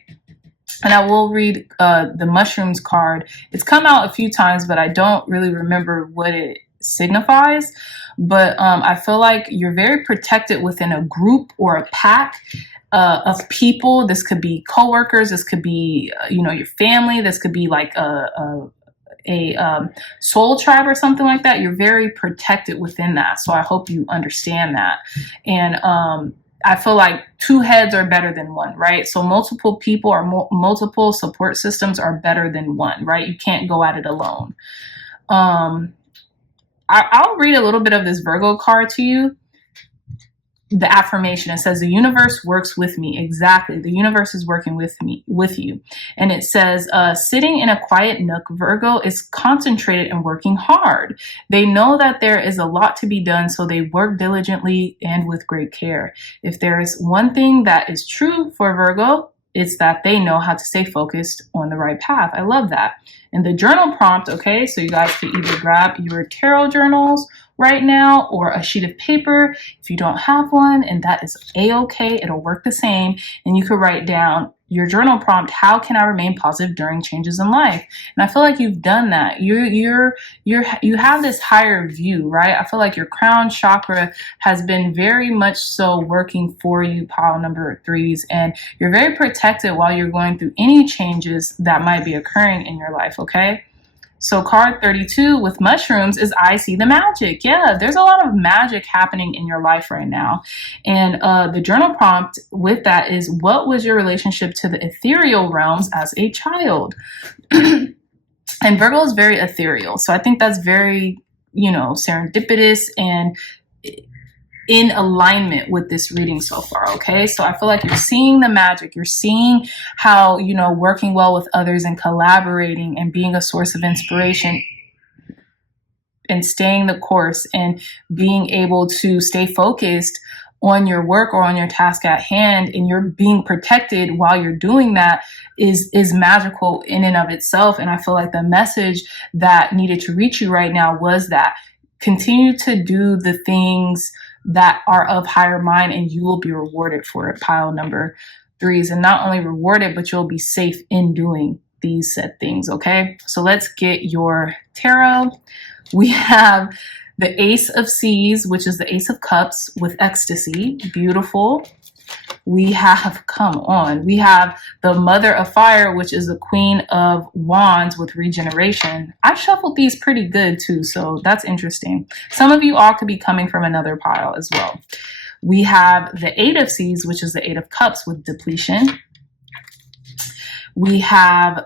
And I will read the mushrooms card. It's come out a few times, but I don't really remember what it signifies. But I feel like you're very protected within a group or a pack of people. This could be coworkers. This could be, you know, your family. This could be like a soul tribe or something like that. You're very protected within that. So I hope you understand that. And I feel like two heads are better than one, right? So multiple people or multiple support systems are better than one, right? You can't go at it alone. I'll read a little bit of this Virgo card to you. The affirmation, it says, the universe works with me. Exactly. The universe is working with you. And it says, sitting in a quiet nook, Virgo is concentrated and working hard. They know that there is a lot to be done, so they work diligently and with great care. If there is one thing that is true for Virgo, it's that they know how to stay focused on the right path. I love that. in the journal prompt, okay? So you guys could either grab your tarot journals right now or a sheet of paper if you don't have one, and that is a-okay. It'll work the same, and you could write down your journal prompt: how can I remain positive during changes in life? And I feel like you've done that. You have this higher view, right? I feel like your crown chakra has been very much so working for you, pile number 3s, and you're very protected while you're going through any changes that might be occurring in your life, okay? So card 32 with mushrooms is I see the magic. Yeah, there's a lot of magic happening in your life right now. And the journal prompt with that is, what was your relationship to the ethereal realms as a child? And Virgo is very ethereal. So I think that's very, serendipitous and in alignment with this reading so far, okay? So I feel like you're seeing the magic. You're seeing how, working well with others and collaborating and being a source of inspiration and staying the course and being able to stay focused on your work or on your task at hand, and you're being protected while you're doing that is magical in and of itself. And I feel like the message that needed to reach you right now was that continue to do the things that are of higher mind, and you will be rewarded for it, pile number 3s. And not only rewarded, but you'll be safe in doing these said things, okay? So let's get your tarot. We have the Ace of Seas, which is the Ace of Cups with ecstasy. Beautiful. We have, we have the Mother of Fire, which is the Queen of Wands with regeneration. I shuffled these pretty good too, so that's interesting. Some of you all could be coming from another pile as well. We have the Eight of Seas, which is the Eight of Cups with depletion. We have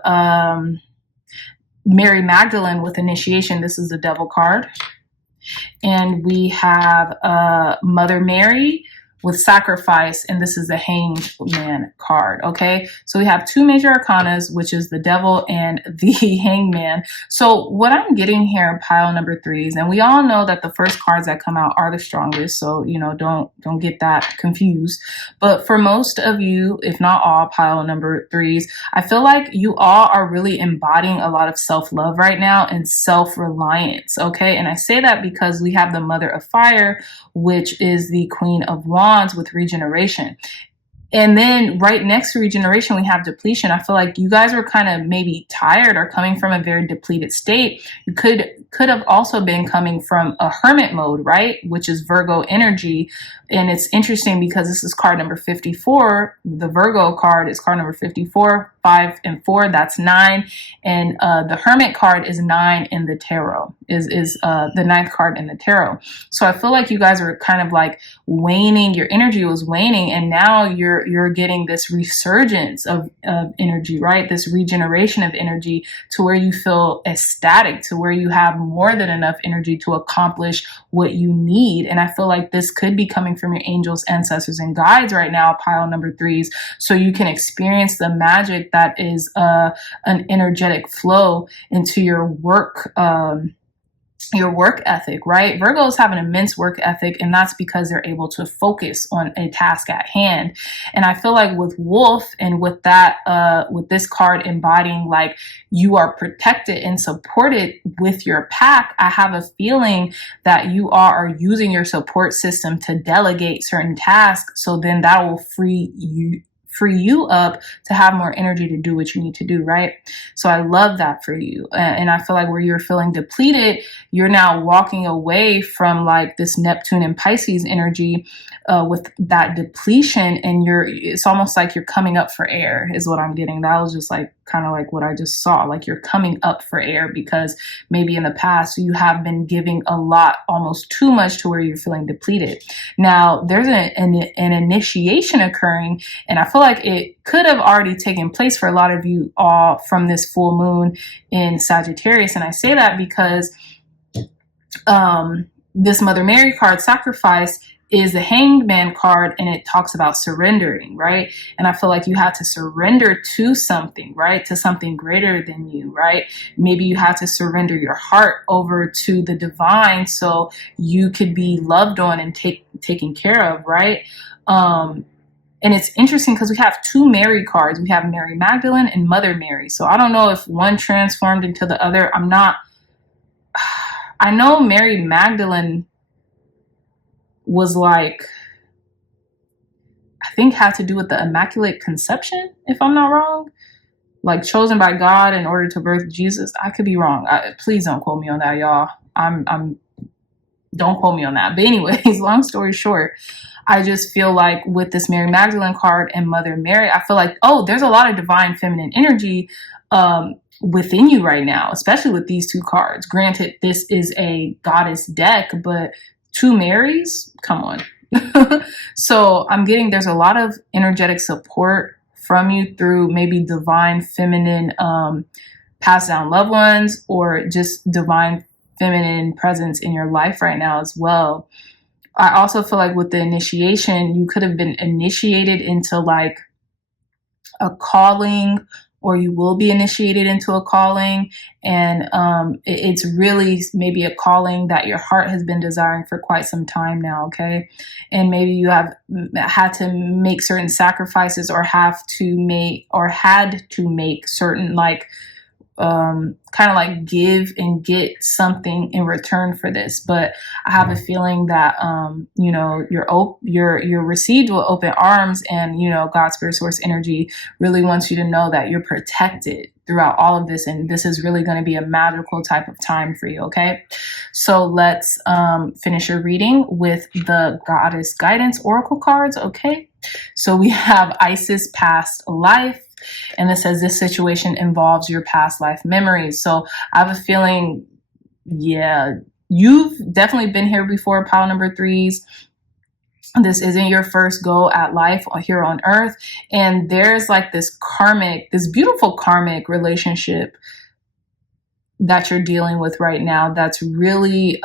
Mary Magdalene with initiation. This is the Devil card. And we have Mother Mary with sacrifice, and this is the Hanged Man card, okay? So we have two major arcanas, which is the Devil and the Hanged Man. So what I'm getting here, pile number 3s, and we all know that the first cards that come out are the strongest, so, don't get that confused. But for most of you, if not all, pile number 3s, I feel like you all are really embodying a lot of self-love right now and self-reliance, okay? And I say that because we have the Mother of Fire, which is the Queen of Wands with regeneration. And then right next to regeneration, we have depletion. I feel like you guys are kind of maybe tired or coming from a very depleted state. You could have also been coming from a hermit mode, right? Which is Virgo energy. And it's interesting because this is card number 54. The Virgo card is card number 54, 5 and 4, that's 9. And the Hermit card is 9 in the tarot, is the 9th card in the tarot. So I feel like you guys are kind of like waning, your energy was waning, and now you're getting this resurgence of energy, right? This regeneration of energy to where you feel ecstatic, to where you have more than enough energy to accomplish what you need. And I feel like this could be coming from your angels, ancestors, and guides right now, pile number 3s, so you can experience the magic that is an energetic flow into your work ethic, right? Virgos have an immense work ethic, and that's because they're able to focus on a task at hand. And I feel like with Wolf and with that, with this card embodying like you are protected and supported with your pack, I have a feeling that you are using your support system to delegate certain tasks. So then that will free you up to have more energy to do what you need to do, right? So I love that for you. And I feel like where you're feeling depleted, you're now walking away from like this Neptune and Pisces energy with that depletion, and it's almost like you're coming up for air is what I'm getting. That was just like kind of like what I just saw, like you're coming up for air because maybe in the past you have been giving a lot, almost too much, to where you're feeling depleted. Now there's an initiation occurring, and I feel like it could have already taken place for a lot of you all from this full moon in Sagittarius. And I say that because this Mother Mary card, sacrifice, is the Hanged Man card, and it talks about surrendering, right? And I feel like you had to surrender to something, right? To something greater than you, right? Maybe you had to surrender your heart over to the divine so you could be loved on and taken care of, right? and it's interesting because we have two Mary cards. We have Mary Magdalene and Mother Mary. So I don't know if one transformed into the other. I know Mary Magdalene was like, I think had to do with the Immaculate Conception, if I'm not wrong. Like chosen by God in order to birth Jesus. I could be wrong. Please don't quote me on that, y'all. Don't quote me on that. But anyways, long story short, I just feel like with this Mary Magdalene card and Mother Mary, I feel like, oh, there's a lot of divine feminine energy within you right now, especially with these two cards. Granted, this is a goddess deck, but two Marys, come on. So I'm getting there's a lot of energetic support from you through maybe divine feminine passed down loved ones, or just divine feminine presence in your life right now as well. I also feel like with the initiation, you could have been initiated into like a calling, or you will be initiated into a calling. And it's really maybe a calling that your heart has been desiring for quite some time now, okay? And maybe you have had to make certain sacrifices, or had to make certain like kind of like give and get something in return for this. But I have a feeling that you know, you're received with open arms, and you know, God's Spirit Source energy really wants you to know that you're protected throughout all of this, and this is really going to be a magical type of time for you. Okay, so let's finish your reading with the Goddess Guidance Oracle cards. Okay, so we have Isis Past Life. And it says this situation involves your past life memories. So I have a feeling, yeah, you've definitely been here before, pile number threes. This isn't your first go at life here on earth. And there's like this beautiful karmic relationship that you're dealing with right now that's really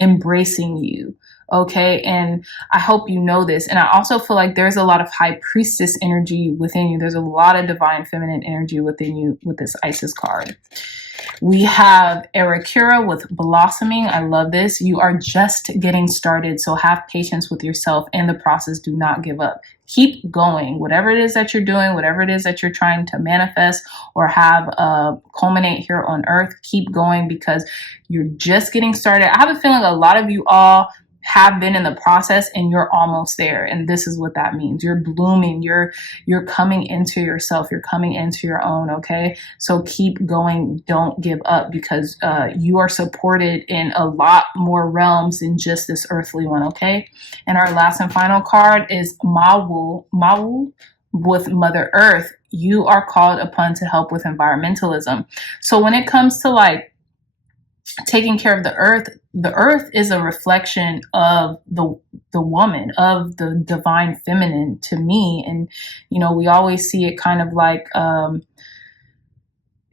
embracing you. Okay, and I hope you know this. And I also feel like there's a lot of high priestess energy within you. There's a lot of divine feminine energy within you with this Isis card. We have Arakira with Blossoming. I love this. You are just getting started, so have patience with yourself and the process. Do not give up. Keep going. Whatever it is that you're doing, whatever it is that you're trying to manifest or have culminate here on earth, keep going, because you're just getting started. I have a feeling a lot of you all have been in the process and you're almost there. And this is what that means. You're blooming. You're coming into yourself. You're coming into your own. Okay. So keep going. Don't give up, because you are supported in a lot more realms than just this earthly one. Okay. And our last and final card is Mawu with Mother Earth. You are called upon to help with environmentalism. So when it comes to like taking care of the earth is a reflection of the woman, of the divine feminine to me. And, you know, we always see it kind of like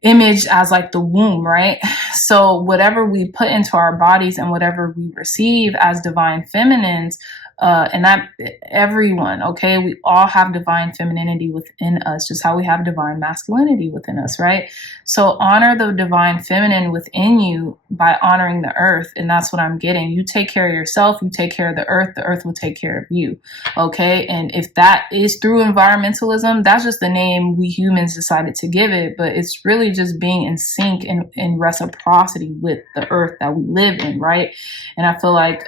imaged as like the womb, right? So whatever we put into our bodies and whatever we receive as divine feminines, and that everyone, okay, we all have divine femininity within us, just how we have divine masculinity within us, right? So honor the divine feminine within you by honoring the earth. And that's what I'm getting. You take care of yourself, you take care of the earth will take care of you. Okay. And if that is through environmentalism, that's just the name we humans decided to give it. But it's really just being in sync and in reciprocity with the earth that we live in, right? And I feel like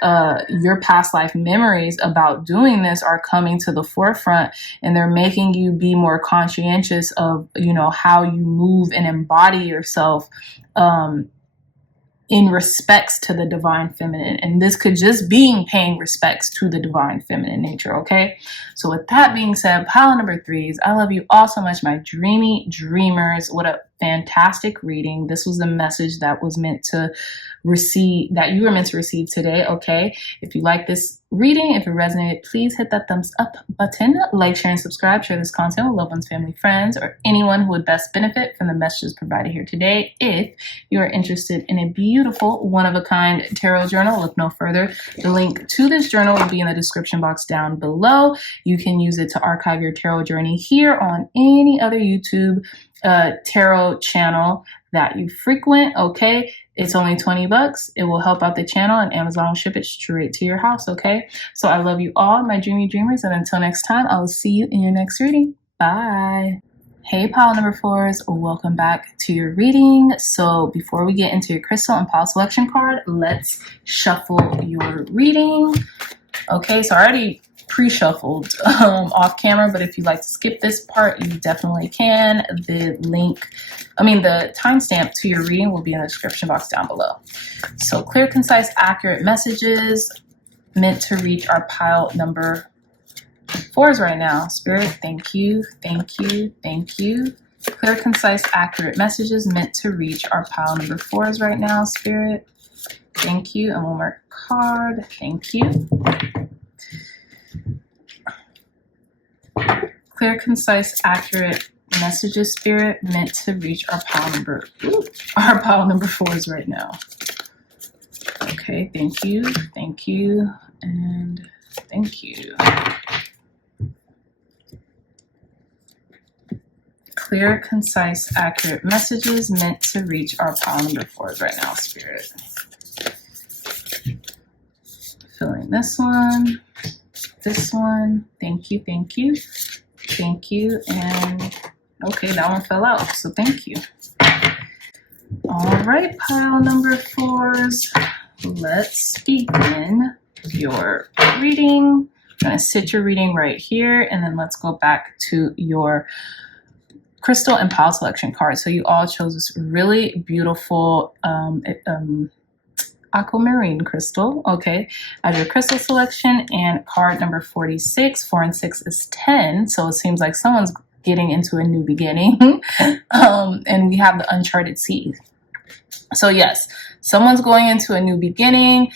your past life memories about doing this are coming to the forefront, and they're making you be more conscientious of, you know, how you move and embody yourself in respects to the divine feminine. And this could just be paying respects to the divine feminine nature. Okay. So with that being said, pile number threes, I love you all so much, my dreamy dreamers. What a fantastic reading. This was the message that was meant to receive, that you were meant to receive today. Okay. If you like this reading, if it resonated, please hit that thumbs up button, like, share, and subscribe. Share this content with loved ones, family, friends, or anyone who would best benefit from the messages provided here today. If you are interested in a beautiful one-of-a-kind tarot journal, look no further. The link to this journal will be in the description box down below. You can use it to archive your tarot journey here on any other YouTube tarot channel that you frequent, okay? It's only 20 bucks. It will help out the channel and Amazon will ship it straight to your house, okay? So I love you all, my dreamy dreamers, and until next time, I will see you in your next reading. Bye. Hey pile number 4s, welcome back to your reading. So before we get into your crystal and pile selection card, let's shuffle your reading. Okay, so I already pre-shuffled off camera, but if you'd like to skip this part, you definitely can. The timestamp to your reading will be in the description box down below. So clear, concise, accurate messages meant to reach our pile number 4s right now. Spirit, thank you, thank you, thank you. Clear, concise, accurate messages meant to reach our pile number 4s right now. Spirit, thank you. And one more card. Thank you. Clear, concise, accurate messages, Spirit, meant to reach our pile number 4s right now. Okay, thank you, and thank you. Clear, concise, accurate messages meant to reach our pile number 4s right now, Spirit. Filling this one, thank you, thank you, thank you, and okay, that one fell out, so thank you. All right, pile number 4s, let's begin your reading. I'm going to sit your reading right here, and then let's go back to your crystal and pile selection card. So you all chose this really beautiful aquamarine crystal, okay, as your crystal selection, and card number 46. 4 and 6 is 10, so it seems like someone's getting into a new beginning. And we have the uncharted seas. So yes, someone's going into a new beginning,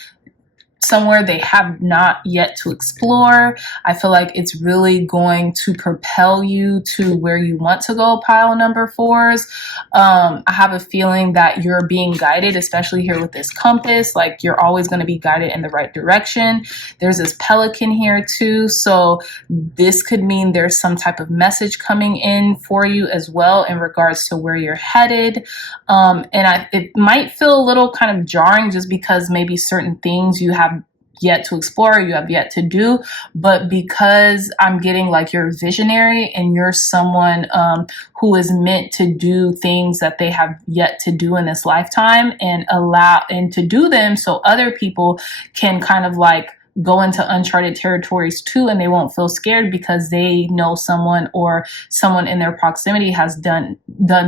somewhere they have not yet to explore. I feel like it's really going to propel you to where you want to go, pile number 4s. I have a feeling that you're being guided, especially here with this compass. Like, you're always going to be guided in the right direction. There's this pelican here too, so this could mean there's some type of message coming in for you as well in regards to where you're headed. It might feel a little kind of jarring just because maybe certain things you have yet to explore, you have yet to do, but because I'm getting like you're a visionary and you're someone who is meant to do things that they have yet to do in this lifetime and to do them so other people can kind of like go into uncharted territories too, and they won't feel scared because they know someone or someone in their proximity has done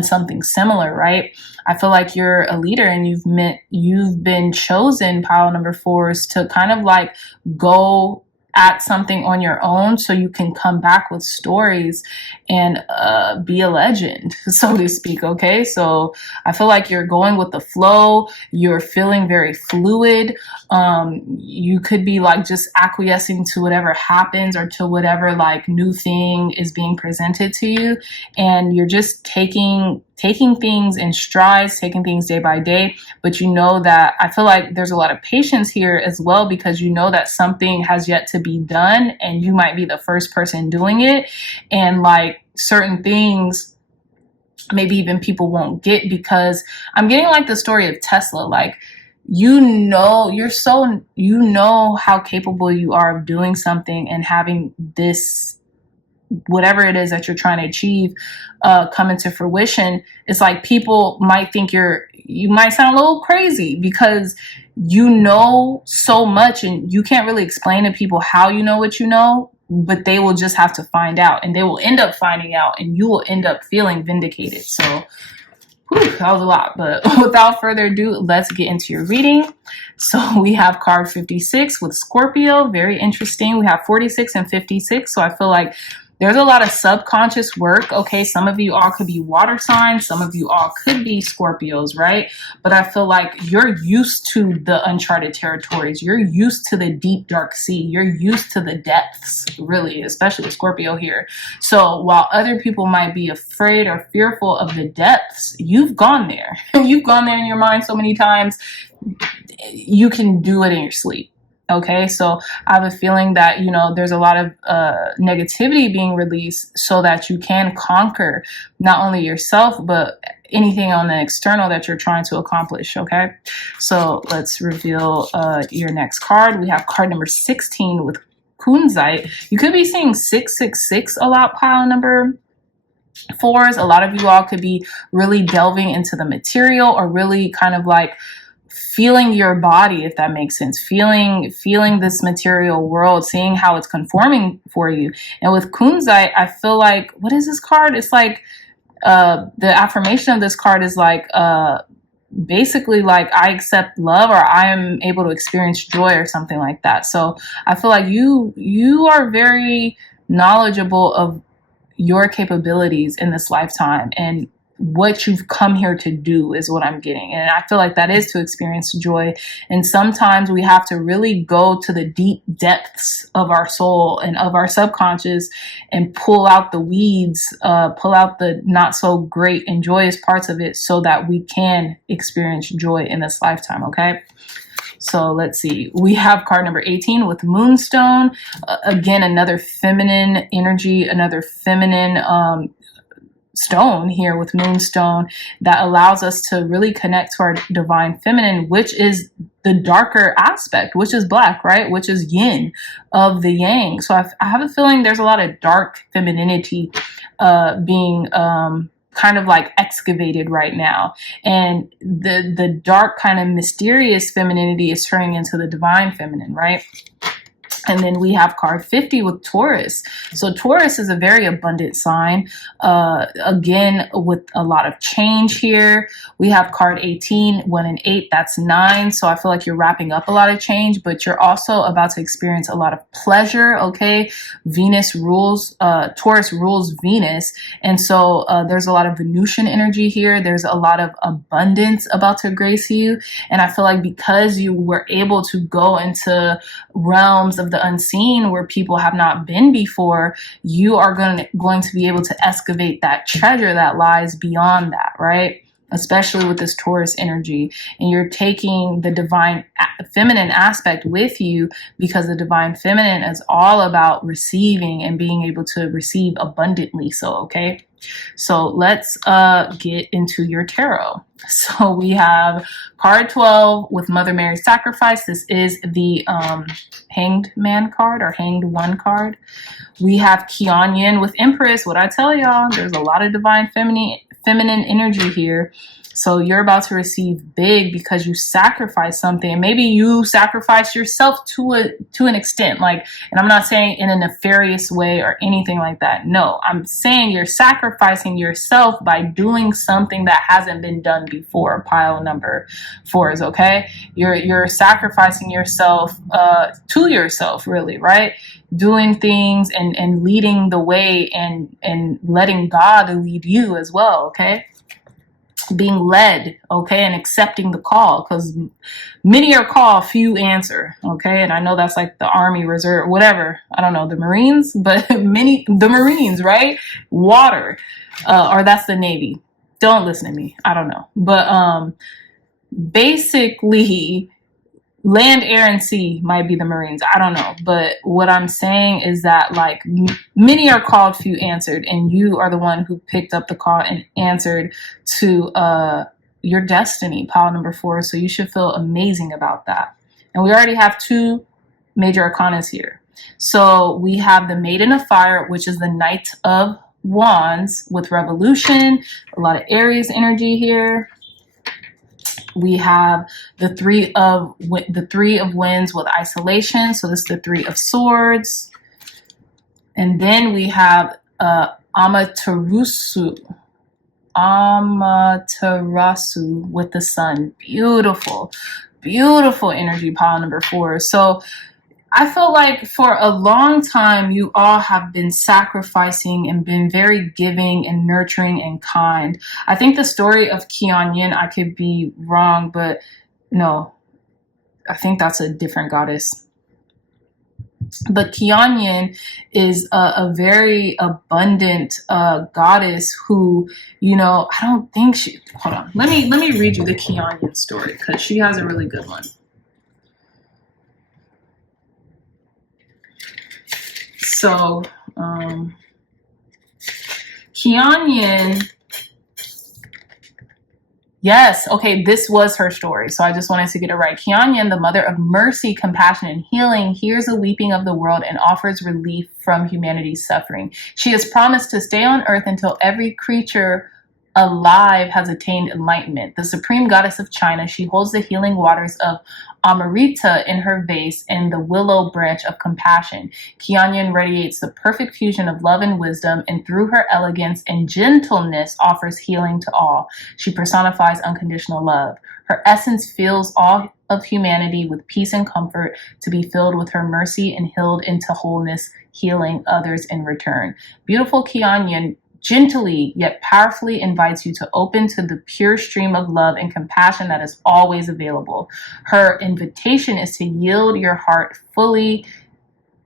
something similar, right? I feel like you're a leader and you've been chosen, pile number 4s, to kind of like go at something on your own so you can come back with stories and be a legend, so to speak, okay? So I feel like you're going with the flow. You're feeling very fluid. You could be like just acquiescing to whatever happens or to whatever like new thing is being presented to you. And you're just taking things in strides, taking things day by day. But you know that I feel like there's a lot of patience here as well, because you know that something has yet to be done and you might be the first person doing it. And like certain things, maybe even people won't get, because I'm getting like the story of Tesla. Like, you know how capable you are of doing something and having this, whatever it is that you're trying to achieve, come into fruition. It's like people might think you might sound a little crazy because you know so much and you can't really explain to people how you know what you know, but they will just have to find out, and they will end up finding out, and you will end up feeling vindicated. So that was a lot, but without further ado, let's get into your reading. So we have card 56 with Scorpio, very interesting. We have 46 and 56, so I feel like there's a lot of subconscious work, okay? Some of you all could be water signs. Some of you all could be Scorpios, right? But I feel like you're used to the uncharted territories. You're used to the deep, dark sea. You're used to the depths, really, especially Scorpio here. So while other people might be afraid or fearful of the depths, you've gone there. You've gone there in your mind so many times, you can do it in your sleep. Okay, so I have a feeling that, you know, there's a lot of negativity being released so that you can conquer not only yourself, but anything on the external that you're trying to accomplish. Okay, so let's reveal your next card. We have card number 16 with CONCISE. You could be seeing 666 a lot, pile number 4s. A lot of you all could be really delving into the material, or really kind of like feeling your body, if that makes sense, feeling this material world, seeing how it's conforming for you. And with CONCISE, I feel like, what is this card? It's like the affirmation of this card is like basically like, I accept love, or I am able to experience joy, or something like that. So I feel like you are very knowledgeable of your capabilities in this lifetime, and what you've come here to do is what I'm getting. And I feel like that is to experience joy. And sometimes we have to really go to the deep depths of our soul and of our subconscious and pull out the weeds, pull out the not so great and joyous parts of it, so that we can experience joy in this lifetime. Okay. So let's see. We have card number 18 with Moonstone. Again, another feminine energy, another feminine stone here with Moonstone, that allows us to really connect to our divine feminine, which is the darker aspect, which is black, right? Which is yin of the yang. So I have a feeling there's a lot of dark femininity being kind of like excavated right now, and the dark kind of mysterious femininity is turning into the divine feminine, right? And then we have card 50 with Taurus. So Taurus is a very abundant sign, again, with a lot of change here. We have card 18, 1 and 8, that's 9. So I feel like you're wrapping up a lot of change, but you're also about to experience a lot of pleasure, okay? Venus rules, Taurus rules Venus. And so there's a lot of Venusian energy here. There's a lot of abundance about to grace you. And I feel like because you were able to go into realms of the unseen where people have not been before, you are going to be able to excavate that treasure that lies beyond that, right? Especially with this Taurus energy. And you're taking the divine feminine aspect with you, because the divine feminine is all about receiving and being able to receive abundantly. So, okay. So let's get into your tarot. So we have card 12 with Mother Mary's Sacrifice. This is the Hanged Man card, or Hanged One card. We have Kian Yin with Empress. What I tell y'all, there's a lot of divine feminine energy here. So you're about to receive big because you sacrifice something. Maybe you sacrifice yourself to an extent, like, and I'm not saying in a nefarious way or anything like that. No, I'm saying you're sacrificing yourself by doing something that hasn't been done before. Pile number 4s, okay? You're sacrificing yourself to yourself, really, right? Doing things and leading the way, and letting God lead you as well, okay? Being led, okay, and accepting the call, because many are called, few answer, okay? And I know that's like the Army, Reserve, whatever, I don't know, the Marines, but the Marines, right? Water, or that's the Navy. Don't listen to me, I don't know. But basically, land, air, and sea might be the Marines. I don't know. But what I'm saying is that, like, many are called, few answered. And you are the one who picked up the call and answered to your destiny, pile number 4. So you should feel amazing about that. And we already have 2 major arcanas here. So we have the Maiden of Fire, which is the Knight of Wands with Revolution. A lot of Aries energy here. We have the three of Wands with Isolation. So this is the 3 of Swords. And then we have Amaterasu with the Sun. Beautiful, beautiful energy, pile number 4. So I feel like for a long time, you all have been sacrificing and been very giving and nurturing and kind. I think the story of Kian Yin, I could be wrong, but no, I think that's a different goddess. But Kian Yin is a very abundant goddess who, you know, I don't think she, hold on. Let me read you the Kian Yin story, because she has a really good one. So, Kian, yes, okay, this was her story, so I just wanted to get it right. Kian, the mother of mercy, compassion, and healing, hears the weeping of the world and offers relief from humanity's suffering. She has promised to stay on earth until every creature alive has attained enlightenment. The supreme goddess of China, she holds the healing waters of Amrita in her vase and the willow branch of compassion. Kian radiates the perfect fusion of love and wisdom, and through her elegance and gentleness offers healing to all. She personifies unconditional love. Her essence fills all of humanity with peace and comfort, to be filled with her mercy and healed into wholeness, healing others in return. Beautiful Kian gently yet powerfully invites you to open to the pure stream of love and compassion that is always available. Her invitation is to yield your heart fully,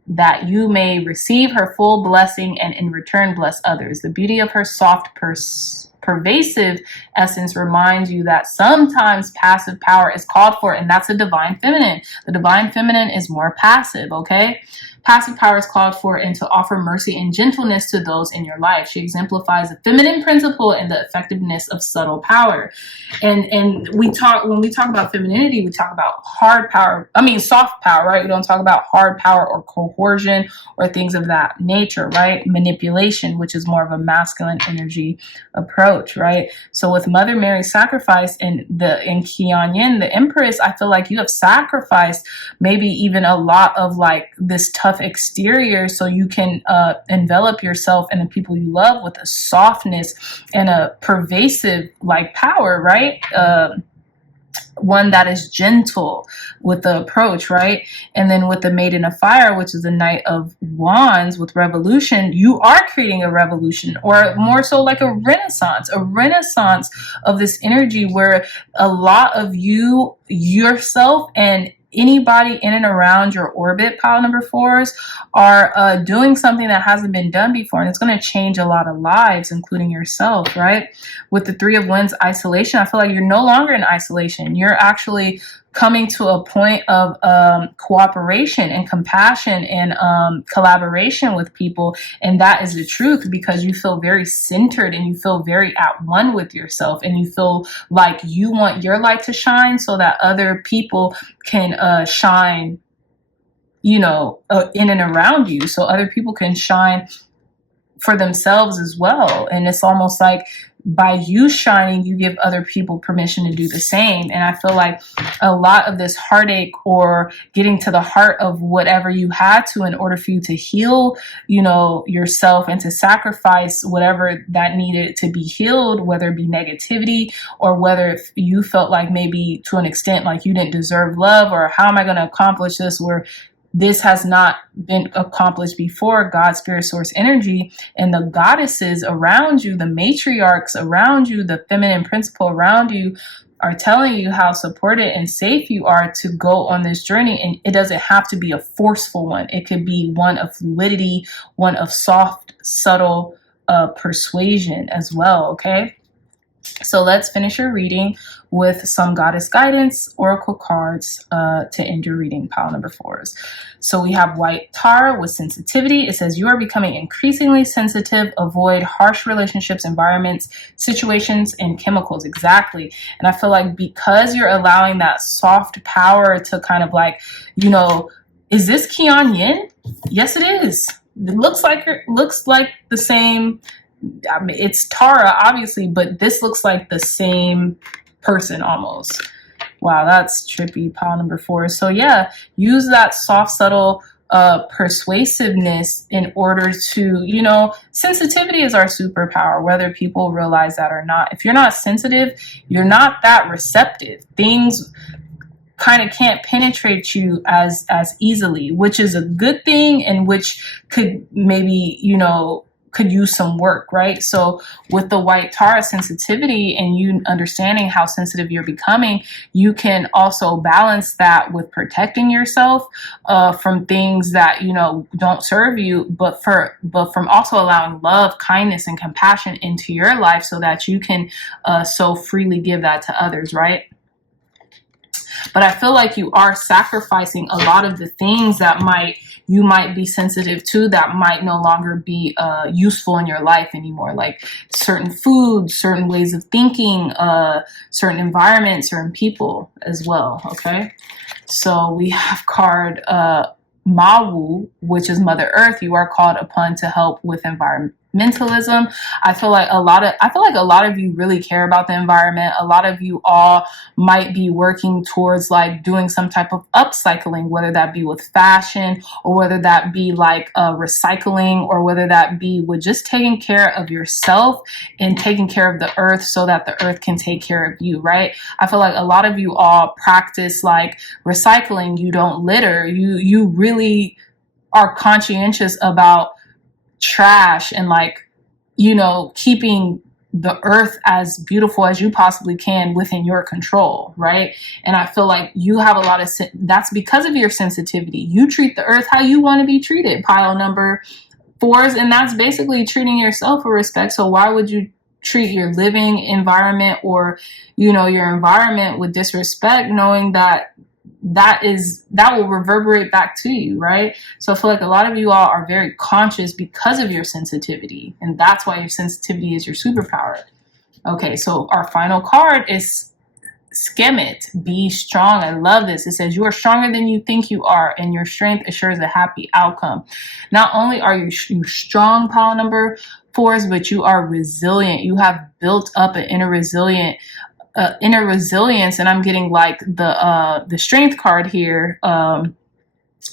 that you may receive her full blessing and in return bless others. The beauty of her soft, pervasive essence reminds you that sometimes passive power is called for, and that's a divine feminine. The divine feminine is more passive, okay? Passive power is called for, and to offer mercy and gentleness to those in your life. She exemplifies the feminine principle and the effectiveness of subtle power. And when we talk about femininity, we talk about hard power. I mean, soft power, right? We don't talk about hard power or coercion or things of that nature, right? Manipulation, which is more of a masculine energy approach, right? So with Mother Mary's sacrifice in Kian, the Empress, I feel like you have sacrificed maybe even a lot of like this tough exterior so you can envelop yourself and the people you love with a softness and a pervasive like power, right? One that is gentle with the approach, right? And then with the Maiden of Fire, which is the Knight of Wands with revolution, you are creating a revolution, or more so like a renaissance of this energy where a lot of you, yourself, and anybody in and around your orbit, pile number 4s, are doing something that hasn't been done before, and it's going to change a lot of lives, including yourself, right? With the Three of Wands, isolation, I feel like you're no longer in isolation. You're actually coming to a point of cooperation and compassion and collaboration with people, and that is the truth, because you feel very centered and you feel very at one with yourself, and you feel like you want your light to shine so that other people can shine, you know, in and around you, so other people can shine for themselves as well. And it's almost like by you shining, you give other people permission to do the same. And I feel like a lot of this heartache, or getting to the heart of whatever you had to in order for you to heal, you know, yourself, and to sacrifice whatever that needed to be healed, whether it be negativity, or whether you felt like maybe to an extent like you didn't deserve love, or how am I going to accomplish this, where this has not been accomplished before. God, spirit, source, energy, and the goddesses around you, the matriarchs around you, the feminine principle around you are telling you how supported and safe you are to go on this journey. And it doesn't have to be a forceful one. It could be one of fluidity, one of soft, subtle persuasion as well, okay? So let's finish your reading with some goddess guidance oracle cards to end your reading, pile number 4s. So we have White Tara with sensitivity. It says you are becoming increasingly sensitive. Avoid harsh relationships, environments, situations, and chemicals. Exactly. And I feel like because you're allowing that soft power to kind of like, you know, is this Kian Yin? Yes, it is. It looks like the same. I mean, it's Tara, obviously, but this looks like the same person almost. Wow, that's trippy, pile number 4. So yeah, use that soft, subtle persuasiveness in order to, you know, sensitivity is our superpower, whether people realize that or not. If you're not sensitive, you're not that receptive. Things kind of can't penetrate you as easily, which is a good thing, and which could maybe, you know, could use some work, right? So with the White Tara sensitivity and you understanding how sensitive you're becoming, you can also balance that with protecting yourself from things that, you know, don't serve you, but from also allowing love, kindness, and compassion into your life so that you can so freely give that to others, right? But I feel like you are sacrificing a lot of the things that might you might be sensitive to that might no longer be useful in your life anymore, like certain foods, certain ways of thinking, certain environments, certain people as well. Okay, so we have card Mawu, which is Mother Earth. You are called upon to help with environmentalism. I feel like a lot of you really care about the environment. A lot of you all might be working towards like doing some type of upcycling, whether that be with fashion, or whether that be like recycling, or whether that be with just taking care of yourself and taking care of the earth so that the earth can take care of you, right? I feel like a lot of you all practice like recycling. You don't litter. You really are conscientious about trash and like, you know, keeping the earth as beautiful as you possibly can within your control, right? And I feel like you have a lot of that's because of your sensitivity. You treat the earth how you want to be treated. Pile number 4s, and that's basically treating yourself with respect. So why would you treat your living environment or, you know, your environment with disrespect, knowing that that will reverberate back to you, right? So I feel like a lot of you all are very conscious because of your sensitivity, and that's why your sensitivity is your superpower. Okay, so our final card is Skim It. Be strong. I love this. It says you are stronger than you think you are, and your strength assures a happy outcome. Not only are you strong, pile number 4s, but you are resilient. You have built up an inner resilience, and I'm getting like the strength card here.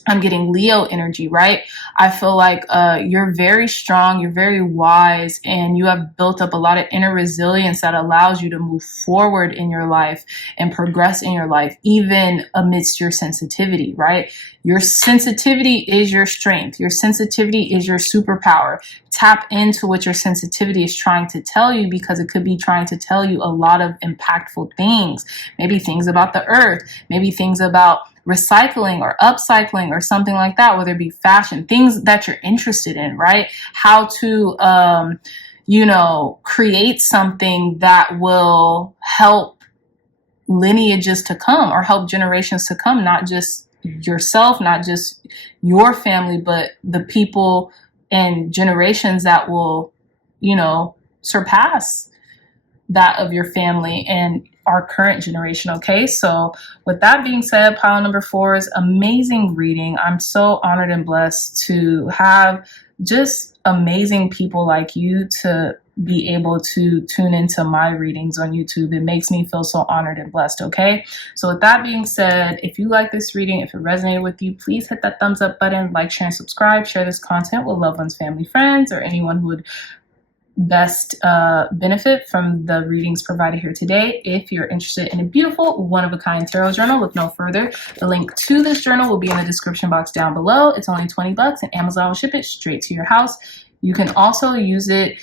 I'm getting Leo energy, right? I feel like you're very strong, you're very wise, and you have built up a lot of inner resilience that allows you to move forward in your life and progress in your life, even amidst your sensitivity, right? Your sensitivity is your strength. Your sensitivity is your superpower. Tap into what your sensitivity is trying to tell you, because it could be trying to tell you a lot of impactful things. Maybe things about the earth, maybe things about recycling or upcycling or something like that, whether it be fashion, things that you're interested in, right? How to, you know, create something that will help lineages to come or help generations to come, not just yourself, not just your family, but the people and generations that will, you know, surpass that of your family and our current generation. Okay, so with that being said, pile number 4s, amazing reading. I'm so honored and blessed to have just amazing people like you to be able to tune into my readings on YouTube. It makes me feel so honored and blessed. Okay, so with that being said, if you like this reading, if it resonated with you, please hit that thumbs up button, like, share, and subscribe. Share this content with loved ones, family, friends, or anyone who would best benefit from the readings provided here today. If you're interested in a beautiful one-of-a-kind tarot journal, look no further. The link to this journal will be in the description box down below. It's only $20 and Amazon will ship it straight to your house. You can also use it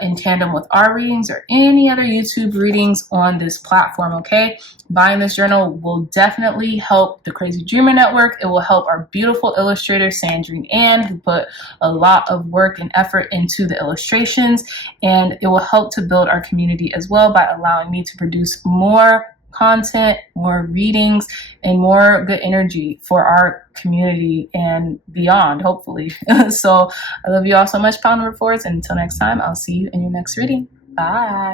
in tandem with our readings or any other YouTube readings on this platform, okay? Buying this journal will definitely help the Crazy Dreamer Network. It will help our beautiful illustrator, Sandrine Ann, who put a lot of work and effort into the illustrations, and it will help to build our community as well by allowing me to produce more content, more readings, and more good energy for our community and beyond, hopefully. So I love you all so much, pile number 4s, and until next time, I'll see you in your next reading. Bye.